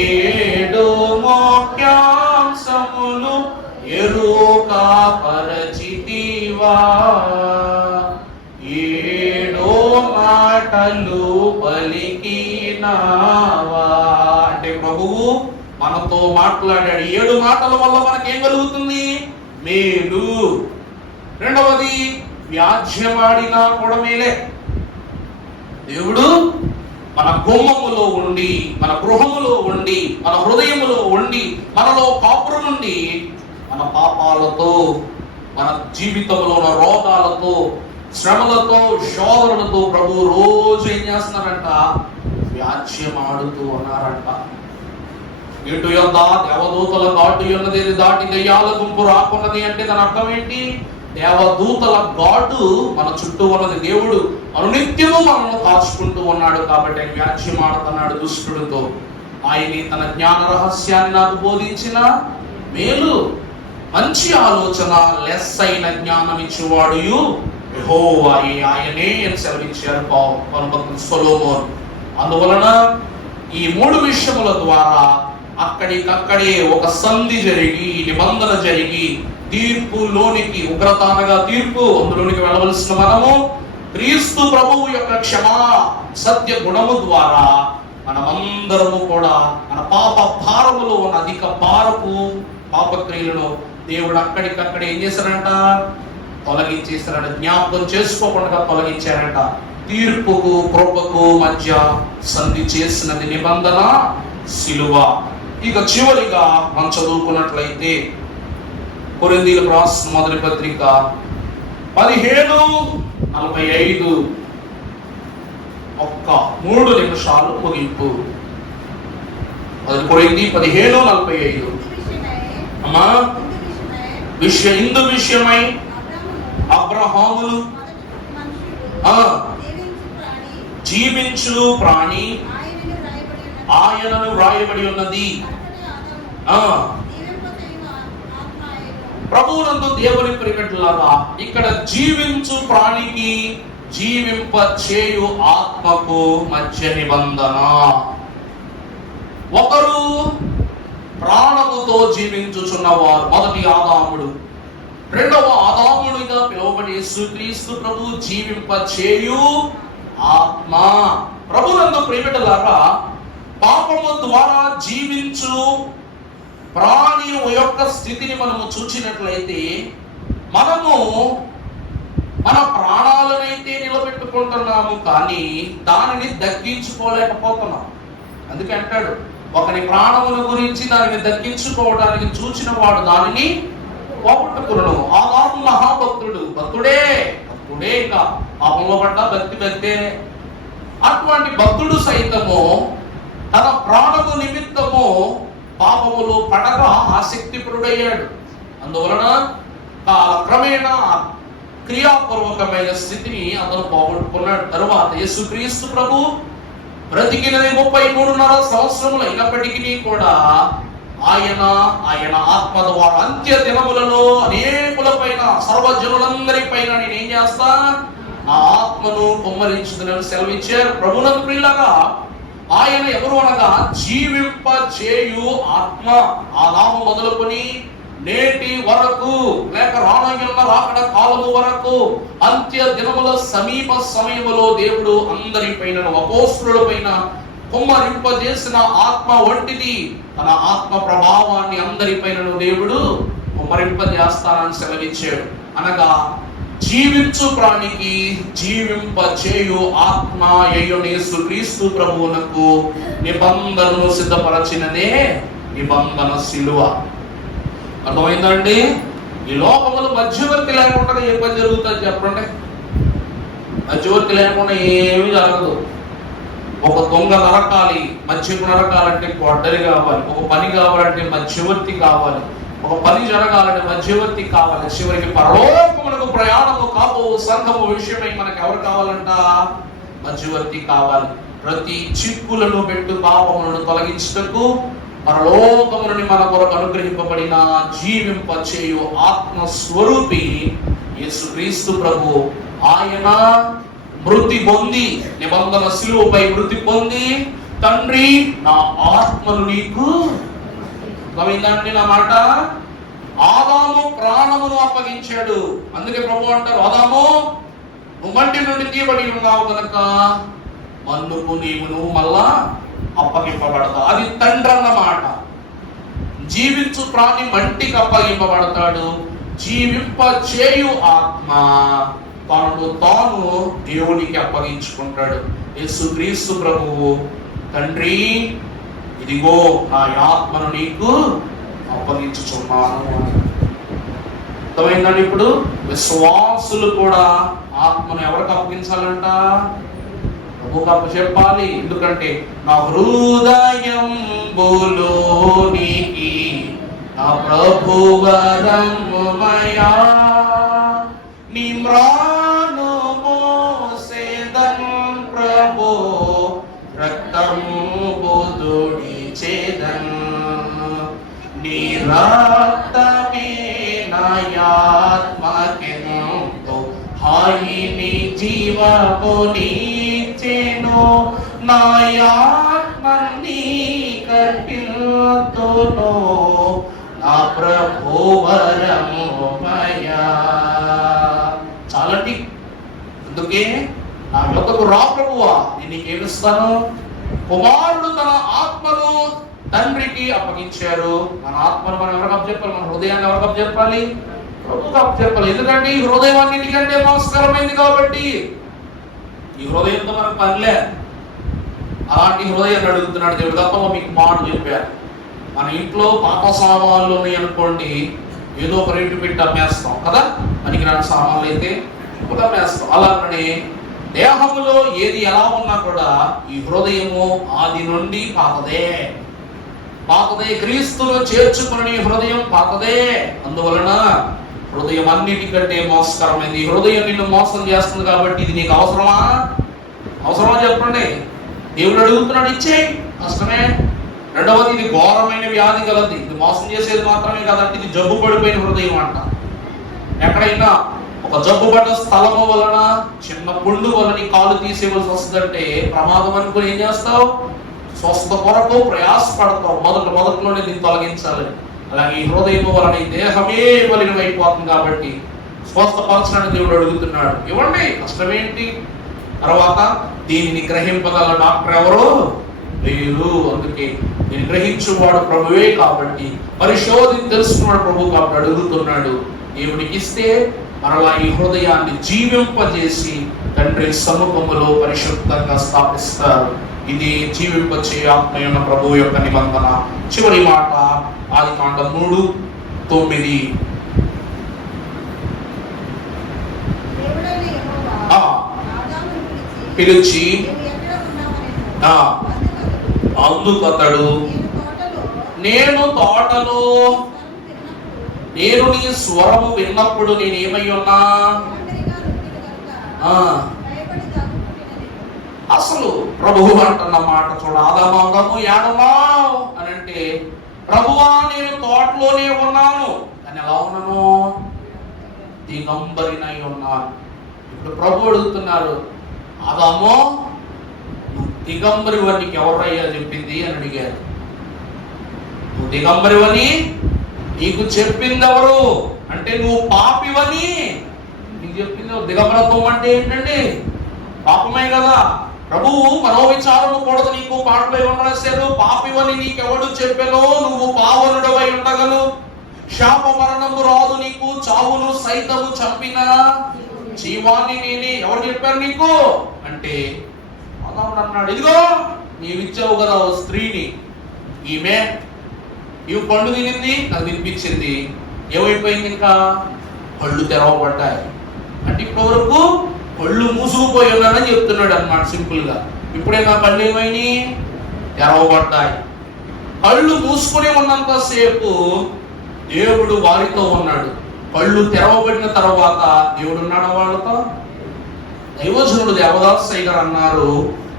7 మోక్షాంశములు ఎరుక పరచితివా, 7 మాటలు పలికినావా. అంటే ప్రభువు మనతో మాట్లాడాడు. 7 మాటల వల్ల మనకేం కలుగుతుంది? మేలు. రెండవది, వ్యాజ్యమాడినా కూడా మేలే. దేవుడు మన గుమ్మములో ఉండి, మన గృహములో ఉండి, మన హృదయములో ఉండి, మనలో కాపురం నుండి మన పాపాలతో, మన జీవితంలో ఉన్న రోగాలతో, శ్రమలతో, శోధనలతో ప్రభు రోజు ఏం చేస్తున్నారంట? వ్యాజ్యమాడుతూ ఉన్నారంట. ఇటు యొద్ద దేవదూతల ఘాటు ఉన్నది, దాటి దయ్యాల గుంపు రాకున్నది. అంటే దాని అర్థం ఏంటి? దేవదూతల ఘాటు మన చుట్టూ ఉన్నది. దేవుడు అనునిత్యము మనల్ని కాచుకుంటూ ఉన్నాడు. కాబట్టి ఆయన వ్యాజ్యమాడుతున్నాడు దుష్టుడితో. ఆయన తన జ్ఞాన రహస్యాన్ని నాకు బోధించిన మేలు, మంచి ఆలోచన, లెస్ అయిన జ్ఞానం ఇచ్చేవాడు యెహోవా, ఆయనే అని సెలవిచ్చారు భక్తుడు సొలొమోను. అందువలన ఈ 3 విషయముల ద్వారా అక్కడికక్కడే ఒక సంధి జరిగి, నిబంధన జరిగి, తీర్పులోనికి, ఉగ్రతానగా తీర్పు, అందులోనికి వెళ్ళవలసిన మనము క్రీస్తు ప్రభువు యొక్క క్షమా సత్య గుణము ద్వారా మనమందరము కూడా మన పాప భారములో ఉన్న అధిక భారపు పాపక్రియలను దేవుడు అక్కడికక్కడ ఏం చేశారంట? తొలగించేశారంట. జ్ఞాపకం చేసుకోకుండా తొలగించారంట. తీర్పుకు కృపకు మధ్య సంధి చేసినది నిబంధన సిలువ. ఇక చివరిగా మనం చదువుకున్నట్లయితే కొరింథీయులకు రాసిన మొదటి పత్రిక 15:45, ఒక్క 3 నిమిషాలు ముగింపు. కొరింథీ 15:45. అమ్మా, ఇందు విషయమై అబ్రహామును జీవించు ప్రాణి ఆయనను వ్రాయబడి ఉన్నది. ప్రభువునందు దేవుని ప్రియమిత్రులారా, ఇక్కడ జీవించు ప్రాణికి జీవింప చేయు ఆత్మకు మధ్య నిబంధన. ఒకరు ప్రాణముతో జీవించుచున్నవారు మొదటి ఆదాముడు. రెండవ ఆదాముడిగా పిలువబడే యేసుక్రీస్తు ప్రభు జీవింప చేయు ఆత్మ. ప్రభువునందు ప్రియమిత్రులారా, పాపము ద్వారా జీవించు ప్రాణి యొక్క స్థితిని మనము చూచినట్లయితే మనము మన ప్రాణాలనైతే నిలబెట్టుకుంటున్నాము, కానీ దానిని దక్కించుకోలేకపోతున్నాం. అందుకే అంటాడు, ఒకని ప్రాణముల గురించి దానిని దక్కించుకోవడానికి చూచిన వాడు దానిని పోగొట్టుకున్నాడు. ఆదాము మహాభక్తుడు, భక్తుడే ఇంకా పాపంలో పడ్డ భక్తే. అటువంటి భక్తుడు సైతము తన ప్రాణము నిమిత్తము పాపములో పడక ఆసక్తిపరుడయ్యాడు. అందువలన క్రమేణా క్రియాపూర్వకమైన స్థితిని అతను పోగొట్టుకున్నాడు. తరువాత యేసుక్రీస్తు ప్రభు బ్రతికినది 33.5 సంవత్సరములు అయినప్పటికీ కూడా ఆయన ఆత్మ ద్వారా అంత్య దినములలో అనేకులపైన, సర్వజనులందరిపైన నేనేం చేస్తా? నా ఆత్మను కుమ్మరించుదని సెలవిచ్చారు. ప్రభునందు ప్రియులారా, ఆయన ఎవరు అనగా జీవింప చేయు ఆత్మ. ఆదాము మొదలుకొని నేటి వరకు, లేక రానున్న రాకడ కాలము వరకు, అంత్య దినముల సమీప సమయములో దేవుడు అందరిపైన, అపోస్తులపైన కుమ్మరింపజేసిన ఆత్మ వంటిది. తన ఆత్మ ప్రభావాన్ని అందరిపైన దేవుడు కుమ్మరింపజేస్తానని సెలవిచ్చాడు. అనగా జీవించు ప్రాణికి జీవింప చేయు ఆత్మ యేసుక్రీస్తు ప్రభువునకు నిబంధనను సిద్ధపరచినదే నిబంధన సిలువ. అర్థమైందండి? ఈ లోకములు మధ్యవర్తి లేకుండా ఏ పని జరుగుతుంది చెప్పండి? మధ్యవర్తి లేకుండా ఏమీ జరగదు. ఒక దొంగ నరకాలి, మధ్యకు నరకాలంటే గొడ్డలి కావాలి. ఒక పని కావాలంటే మధ్యవర్తి కావాలి. ఒక పని జరగాలంటే మధ్యవర్తి కావాలి. చివరికి పరలోకమునకు ప్రయాణము కాపు సంఘము విషయమై మనకు ఎవరు కావాలంట? మధ్యవర్తి కావాలి. ప్రతి చిక్కులను పెట్టు పాపములను తొలగించుటకు పరలోకము నుండి మన కొరకు అనుగ్రహింపబడిన జీవింపచేయు ఆత్మస్వరూపి యేసుక్రీస్తు ప్రభు. ఆయన మృతి పొంది, నిబంధన శిలువపై మృతి పొంది, తండ్రి నా ఆత్మను నీకు అర్థమైందండి నా మాట? ఆదాము ప్రాణమును అప్పగించాడు. అందుకే ప్రభు అంటారు, ఆదాము నువ్వు మట్టి నుండి తీయబడి ఉన్నావు కనుక మన్నుకు నువ్వు మళ్ళా అప్పగింపబడతావు. అది తండ్రి అన్నమాట. జీవించు ప్రాణి మంటికి అప్పగింపబడతాడు. జీవింప చేయు ఆత్మ తనను తాను దేవునికి అప్పగించుకుంటాడు. యేసుక్రీస్తు ప్రభువు తండ్రి ఇదిగో నా ఆత్మను నీకు అప్పగించుచున్నాను. అర్థమైందండి? ఇప్పుడు విశ్వాసులు కూడా ఆత్మను ఎవరికి అప్పగించాలంట? ప్రభువుకి అప్పచెప్పాలి. ఎందుకంటే నా హృదయంబులోనికి నా ప్రభువరముమయా నీ మ్రాను మోసేదన్ ప్రభు రక్తము బోధుడి చేదన్ నీ రక్తమే నాయాత్మకెంతో హాయిని జీవమునిచ్చెను నాయాత్మని కట్టిల్తును నా ప్రభువరముమయా. చాలండి. అందుకే నా యొక్కకు రా ప్రభువా, నేను నీకేమిస్తాను? కుమారుడు తన ఆత్మను తండ్రికి అప్పగించారు. మన ఆత్మను మనం ఎవరికి అప్పచెప్పాలి? మన హృదయాన్ని ఎవరికి అప్పచెప్పాలి? ప్రభువుకి అప్పచెప్పాలి. ఎందుకంటే ఈ హృదయం అన్నిటికంటే మోసకరమైంది కాబట్టి. ఈ హృదయంతో మనకు పనిలే. అలాంటి హృదయాన్ని అడుగుతున్నాడు దేవుడు. గతంలో మీకు మాట చెప్పారు, మన ఇంట్లో పాత సామాన్లు ఉన్నాయి అనుకోండి, ఏదో ఒక రేటు పెట్టి అమ్మేస్తాం కదా. మనకి రాని సామాన్లు అయితే అమ్మేస్తాం. అలాగనే దేహములో ఏది ఎలా ఉన్నా కూడా ఈ హృదయము ఆది నుండి పాతదే. క్రీస్తును చేర్చుకుని హృదయం పాతదే. అందువలన హృదయం అన్నిటికంటే మోసకరమైంది. ఈ హృదయం నిన్ను మోసం చేస్తుంది కాబట్టి ఇది నీకు అవసరమా చెప్పండి. దేవుడు అడుగుతున్నాడు, ఇచ్చేయి, కష్టమే. రెండవది, ఇది ఘోరమైన వ్యాధి కలది. ఇది మోసం చేసేది మాత్రమే కాదంటే ఇది జబ్బు పడిపోయిన హృదయం అంట. ఎక్కడైనా ఒక జబ్బు పడ్డ స్థలము వలన, చిన్న పుండు వలన కాలు తీసేవలసి వస్తుందంటే ప్రమాదం అనుకుని ఏం చేస్తావు? స్వస్థ కొరకు ప్రయాసపడతావు. మొదట్లోనే దీన్ని తొలగించాలి. అలాగే ఈ హృదయం వలన ఈ దేహమే మలినమైపోతుంది కాబట్టి స్వస్థపరచడానికి దేవుడు అడుగుతున్నాడు. ఇవ్వండి, కష్టమేంటి? తర్వాత దీనిని గ్రహింపగల డాక్టర్ ఎవరు లేరు. అందుకే దీన్ని గ్రహించువాడు ప్రభువే కాబట్టి, పరిశోధన తెలుసుకున్నాడు ప్రభు కాబట్టి అడుగుతున్నాడు. దేవుడికి ఇస్తే మరలా ఈ హృదయాన్ని జీవింపజేసి తండ్రి సముఖములో పరిశుద్ధంగా స్థాపిస్తారు. ఇది జీవింపచే ఆత్మయున్న ప్రభువు యొక్క నిబంధన. చివరి మాట ఆదికాండం 3:9. పిలిచి అందుకతడు, నేను తోటలో నేను నీ స్వరము విన్నప్పుడు నేనేమై ఉన్నా? అసలు ప్రభువు అంటున్న మాట చూడ, ఆదాము ఏడన్నావు అని అంటే, ప్రభువా నేను తోటలోనే ఉన్నాను అని ఎలా ఉన్నాను? దిగంబరినై ఉన్నాను. ఇప్పుడు ప్రభు అడుగుతున్నారు, ఆదాము నువ్వు దిగంబరివని నీకు ఎవరయ్యా చెప్పింది అని అడిగారు. నువ్వు దిగంబరివని నీకు చెప్పింది ఎవరు అంటే, నువ్వు పాపివని నీకు చెప్పింది. దిగంబరత్వం అంటే ఏంటండి? పాపమే కదా. ప్రభువు మనోవిచారము కూడదు నీకు పాడుపై ఉండరాశారు. పాపివని నీకెవడు చెప్పెనో, నువ్వు పావనుడవై ఉండగలు. శాప మరణము రాదు నీకు, చావును సైతము చంపిన జీవాన్ని నేనే. ఎవరు చెప్పారు నీకు అంటే, ఆదాముడు అన్నాడు, ఇదిగో నీవిచ్చావు కదా ఓ స్త్రీని, ఇవి పండు తినింది, నాకు తినిపించింది. ఏమైపోయింది? ఇంకా కళ్ళు తెరవబడ్డాయి. అంటే ఇప్పటి వరకు కళ్ళు మూసుకుపోయి ఉన్నానని చెప్తున్నాడు అన్నమాట సింపుల్ గా. ఇప్పుడే నా కళ్ళు ఏమైనాయి? తెరవబడ్డాయి. కళ్ళు మూసుకుని ఉన్నంతసేపు దేవుడు వారితో ఉన్నాడు. కళ్ళు తెరవబడిన తర్వాత దేవుడు ఉన్నాడు వాళ్ళతో. దైవజనుడు దేవదాసయ్య గారు అన్నారు,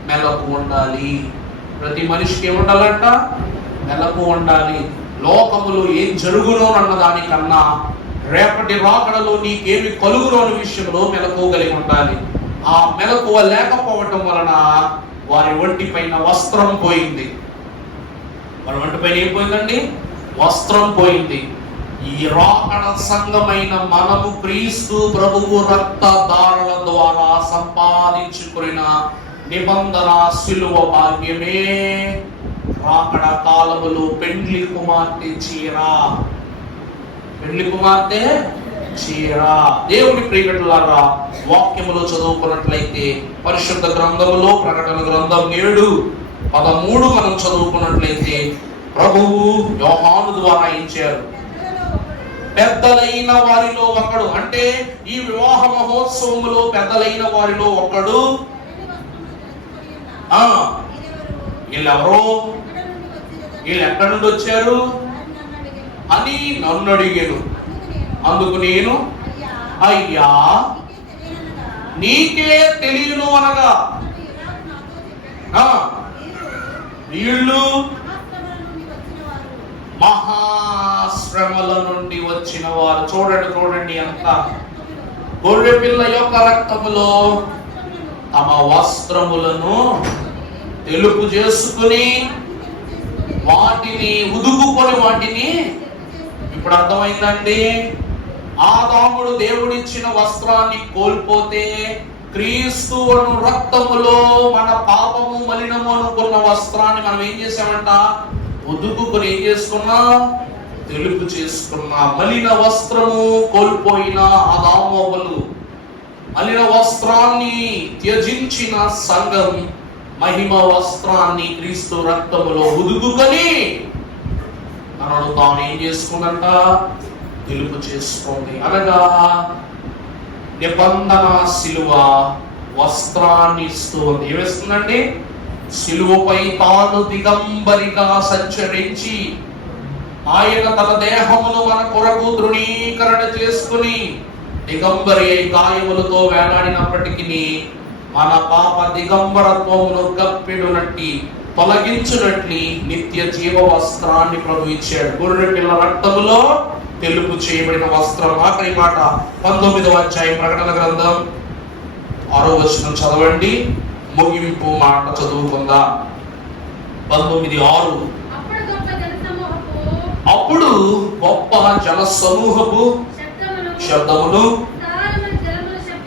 మెలకు ఉండాలి. ప్రతి మనిషికి ఏముండాలంట? మెలకు ఉండాలి. లోకములో ఏం జరుగునో అన్న దానికన్నా రేపటి రాకడలో నీకేమి కలుగునో అనే విషయంలో మెలకువ కలిగి ఉండాలి. ఆ మెలకువ లేకపోవటం వలన వారి ఒంటి పైన వస్త్రం పోయింది. వారి ఒంటి పైన ఏం పోయిందండి? వస్త్రం పోయింది. ఈ రాకడ సంఘమైన మనము క్రీస్తు ప్రభువు రక్తధారల ద్వారా సంపాదించుకున్న నిబంధన శిలువ భాగ్యమే రాకడ కాలములో పెండ్లి కుమార్తె చీర. పెండ్లి కుమార్తె చీర. దేవుడి ప్రియబిడ్డలారా, వాక్యములో చదువుకున్నట్లయితే పరిశుద్ధ గ్రంథములో ప్రకటన గ్రంథం 7:13 మనం చదువుకున్నట్లయితే ప్రభువు యోహాను ద్వారా ఇచ్చారు. పెద్దలైన వారిలో ఒకడు, అంటే ఈ వివాహ మహోత్సవములో పెద్దలైన వారిలో ఒకడు, వీళ్ళెవరో, వీళ్ళు ఎక్కడి నుండి వచ్చారు అని నన్ను అడిగాను. అందుకు నేను, అయ్యా నీకే తెలియను అనగా, వీళ్ళు మహాశ్రమల నుండి వచ్చిన వారు. చూడండి ఎంత గొర్రె పిల్ల యొక్క రక్తములో తమ వస్త్రములను తెలుపు చేసుకుని వాటిని ఉదుకుకొని వాటిని, ఇప్పుడు అర్థమైందండి. ఆదాముడు దేవుడిచ్చిన వస్త్రాన్ని కోల్పోతే క్రీస్తు రక్తములో మన పాపము మలినము అనుకున్న వస్త్రాన్ని మనం ఏం చేసామంట? ఉదుకుని ఏం చేసుకున్నా? తెలుపు చేసుకున్నా. మలిన వస్త్రము కోల్పోయిన ఆదాములు, మలిన వస్త్రాన్ని త్యజించిన సంఘం మహిమ వస్త్రాన్ని క్రీస్తు రక్తములో ఉదుకుని తనను తాను ఏం చేసుకుందంట? తెలుపు చేసుకోండి. అనగా నిబంధన శిలువ వస్త్రాన్ని ఇస్తుంది. ఏమిస్తుందండి? శిలువపై తాను దిగంబరిగా సంచరించి ఆయన తన దేహమును మన కొరకు తృణీకరణ చేసుకుని దిగంబరి గాయములతో వేలాడినప్పటికీ మన పాప దిగంబరత్వమును గప్పిడునట్టి తొలగించునట్లు నిత్య జీవ వస్త్రాన్ని ప్రభు ఇచ్చాడు. గొర్రె పిల్ల రక్తములో తెలుపు చేయబడిన వస్త్రం. ఆఖరి మాట 19వ అధ్యాయం ప్రకటన గ్రంథం 6వ వచనం చదవండి. ముగింపు మాట చదువుకుందా. 19:6. అప్పుడు గొప్ప జన సమూహపు శబ్దమును,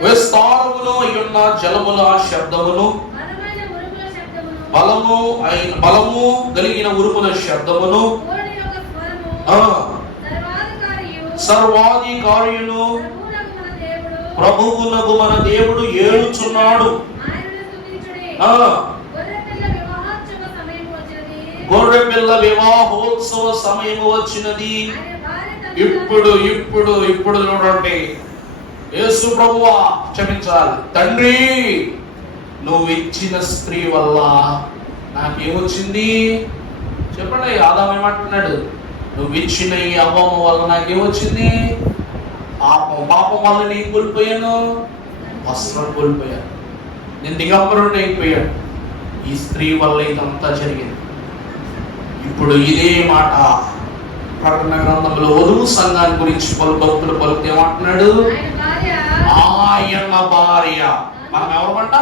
విస్తారమును అయ్యున్న జలముల శబ్దమును, బలము కలిగిన ఉరుముల శబ్దమును, సర్వాధికారియును ప్రభువునకు మన దేవుడు ఏలుచున్నాడు. గొర్రె పిల్ల వివాహోత్సవ సమయం వచ్చినది. ఇప్పుడు చూడండి, యేసు ప్రభువా క్షమించాలి తండ్రి, నువ్వు ఇచ్చిన స్త్రీ వల్ల నాకేమొచ్చింది చెప్పండి. ఆదాము ఏమంటున్నాడు? నువ్వు ఇచ్చిన ఈ అవ్వమ్మ వల్ల నాకేమొచ్చింది? పాపం వల్ల నేను కోల్పోయాను, వస్త్రం కోల్పోయాను, నేను దిగంబరుడిని అయిపోయాను. ఈ స్త్రీ వల్ల ఇదంతా జరిగింది. ఇప్పుడు ఇదే మాట ప్రకటన గ్రంథంలో వధువు సంఘాన్ని గురించి భక్తులు పలుకుతూ ఏమంటున్నాడు? ఆయన భార్య. మనం ఎవరమంట?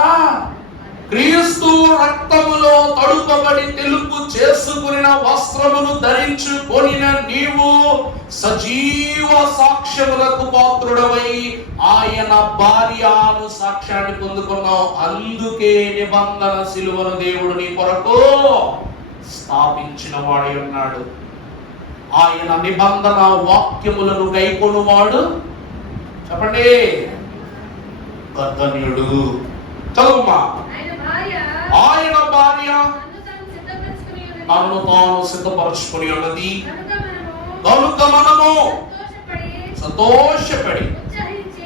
క్రీస్తు రక్తములో తడుపబడి తెలుపు చేసుకున్న వస్త్రమును ధరించుకొనిన నీవు సజీవ సాక్ష్యములకు పాత్రుడవై ఆయన భార్యను సాక్ష్యాన్ని పొందుకున్నావు. అందుకే నిబంధన శిలువను దేవుడు నీ కొరకు స్థాపించిన వాడై ఉన్నాడు. ఆయన నిబంధన వాక్యములను గైకొనువాడు చెప్పండి ధన్యుడు. చదువుమా. ఆయన భార్య తనను తాను సిద్ధపరచుకొని ఉన్నది. కనుక మనము సంతోషపడి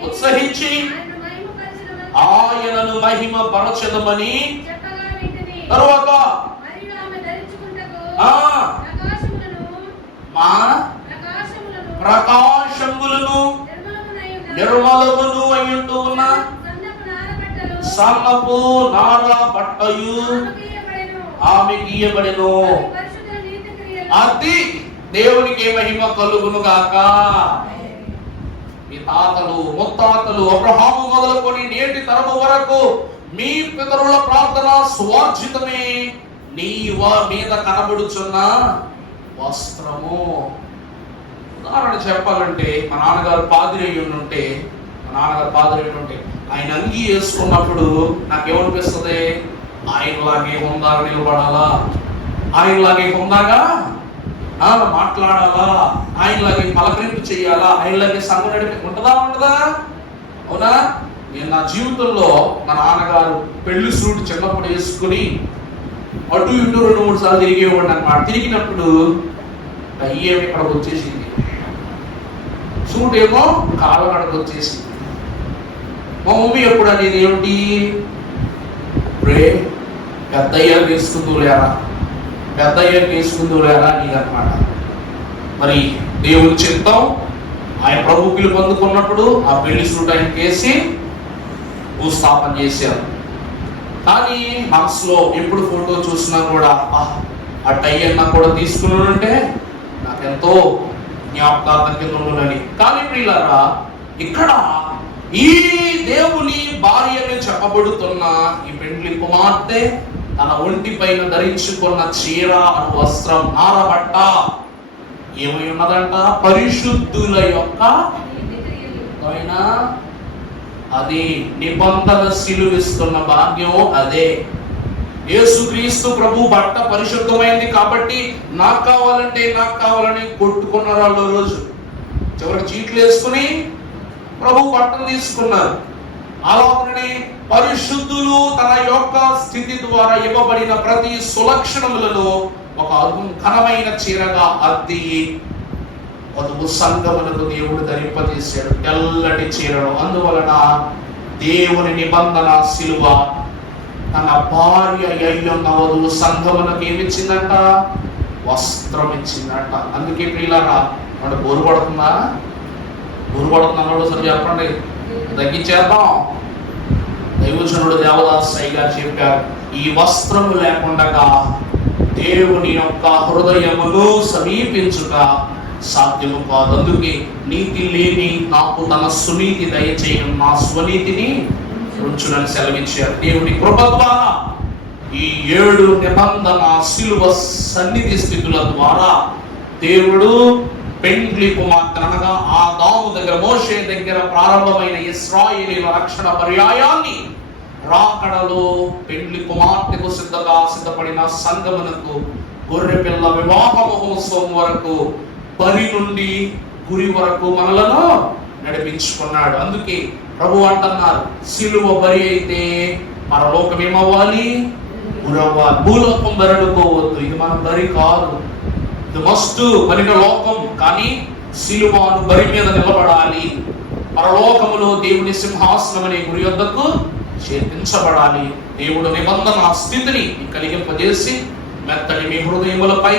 ఉత్సహించి ఆయనను మహిమ పరచదమని తరువాత మా ప్రకాశములను నిర్మలమును అయ్యుంటూ ఉన్న సన్నపు నార బట్టయు ఆమెకి ఇయ్యబడెను. అది దేవునికి మహిమ కలుగును గాక. మీ తాతలు ముత్తాతలు అబ్రహాము మొదలుకొని నేటి తరము వరకు మీ పితరుల ప్రార్థన స్వార్జితమే నీ మీద కనబడుచున్న వస్త్రము. ఉదాహరణ చెప్పాలంటే మా నాన్నగారు పాదిరి ఉంటే ఆయన అంగి వేసుకున్నప్పుడు నాకేమనిపిస్తుంది? ఆయనలాగే హుందాగా నిలబడాలా, ఆయనలాగే హుందాగా మాట్లాడాలా, ఆయనలాగే పలకరింపు చేయాలా, ఆయనలాగే సంఘం నడిపి ఉండదా? అవునా? నేను నా జీవితంలో మా నాన్నగారు పెళ్లి సూట్ చిన్నప్పుడు వేసుకుని అటు ఇటు 2-3 సార్లు తిరిగేవాడిని అన్నమాట. తిరిగినప్పుడు అయ్యేమి ఇక్కడికి వచ్చేసింది, సూట్ ఏమో కాళ్ళ కడకు వచ్చేసింది. మా మమ్మీ ఎప్పుడు అనేది ఏమిటి, పెద్దయ్యాకి వేసుకుందూ లేరా నీదన్నమాట. మరి దేవుని చిత్తం ఆయన ప్రభు పిలుపు పొందుకున్నప్పుడు ఆ పెళ్లి సూట్ ఆయనకి వేసి భూస్థాపన చేశారు. కానీ మనసులో ఎప్పుడు ఫోటో చూసినా కూడా ఆ టై అన్నా కూడా తీసుకున్నానంటే నాకెంతో జ్ఞాపకార్థం కింద ఉండాలని. కానీ ప్రియులారా, ఇక్కడ ఈ దేవుని భార్యని చెప్పబడుతున్న ఈ పెండ్లి కుమార్తె తన ఒంటి పైన ధరించుకున్న చీర అను వస్త్రం నారబట్ట ఏమై ఉన్నదంట? పరిశుద్ధుల యొక్క అది నిబంధన సిలువిస్తున్న భాగ్యం. అదే యేసుక్రీస్తు ప్రభు బట్ట పరిశుద్ధమైంది కాబట్టి నాకు కావాలని కొట్టుకున్నారు వాళ్ళు. రోజు చివరికి చీట్లు వేసుకుని ప్రభు బట్టను తీసుకున్నారు. అలాగనే పరిశుద్ధులు తన యొక్క స్థితి ద్వారా ఇవ్వబడిన ప్రతి సులక్షణములను ఒక ఘనమైన చీరగా అద్ది వధువు సంగమునకు దేవుడు ధరింపజేశాడు, తెల్లటి చీరను. అందువలన దేవుని నిబంధన సిలువ తన భార్య అయ్యున్న వధువు సంగమునకు ఏమిచ్చిందంట? వస్త్రం ఇచ్చిందంట. అందుకే ప్రియులారా, అంటే బోరు పడుతుందా? సరే చెప్పండి, తగ్గించేద్దాం. దైవజనుడు దేవదాసయ్య గారు చెప్పారు, ఈ వస్త్రము లేకుండా దేవుని యొక్క హృదయమును సమీపించుట సాధ్యము కాదు. అందుకే నీతి లేని నాకు తన సునీతి దయచేయను, నా స్వనీతిని ఉంచునని సెలవించారు. దేవుని కృప ద్వారా ఈ 7 నిబంధన శిలువ సన్నిధి స్థితుల ద్వారా దేవుడు పెండ్లి కుమార్తె అనగా ఆదాము దగ్గర, మోషే దగ్గర ప్రారంభమైన ఇశ్రాయేలీల రక్షణ పర్యాయాన్ని రాకడలో పెండ్లి కుమార్తెకు సిద్ధపడిన సంగమునకు గొర్రె పిల్ల వివాహ మహోత్సవం వరకు బరి నుండి గురి వరకు మనలను నడిపించుకున్నాడు. అందుకే ప్రభు అంటున్నారు, సిలువ బరి అయితే పరలోకం ఏమవ్వాలి? గురవ్వాలి. భూలోకం బరడుకోవద్దు, ఇది మన బరి కాదు. ఇది మస్తు బరిన లోకం, కానీ సిలువను బరి మీద నిలబడాలి. పరలోకములో దేవుని సింహాసనం అనే గురి వద్దకు చేర్పించబడాలి. దేవుడు నిబంధన స్థితిని కలిగింపజేసి మెత్తటి మీ హృదయములపై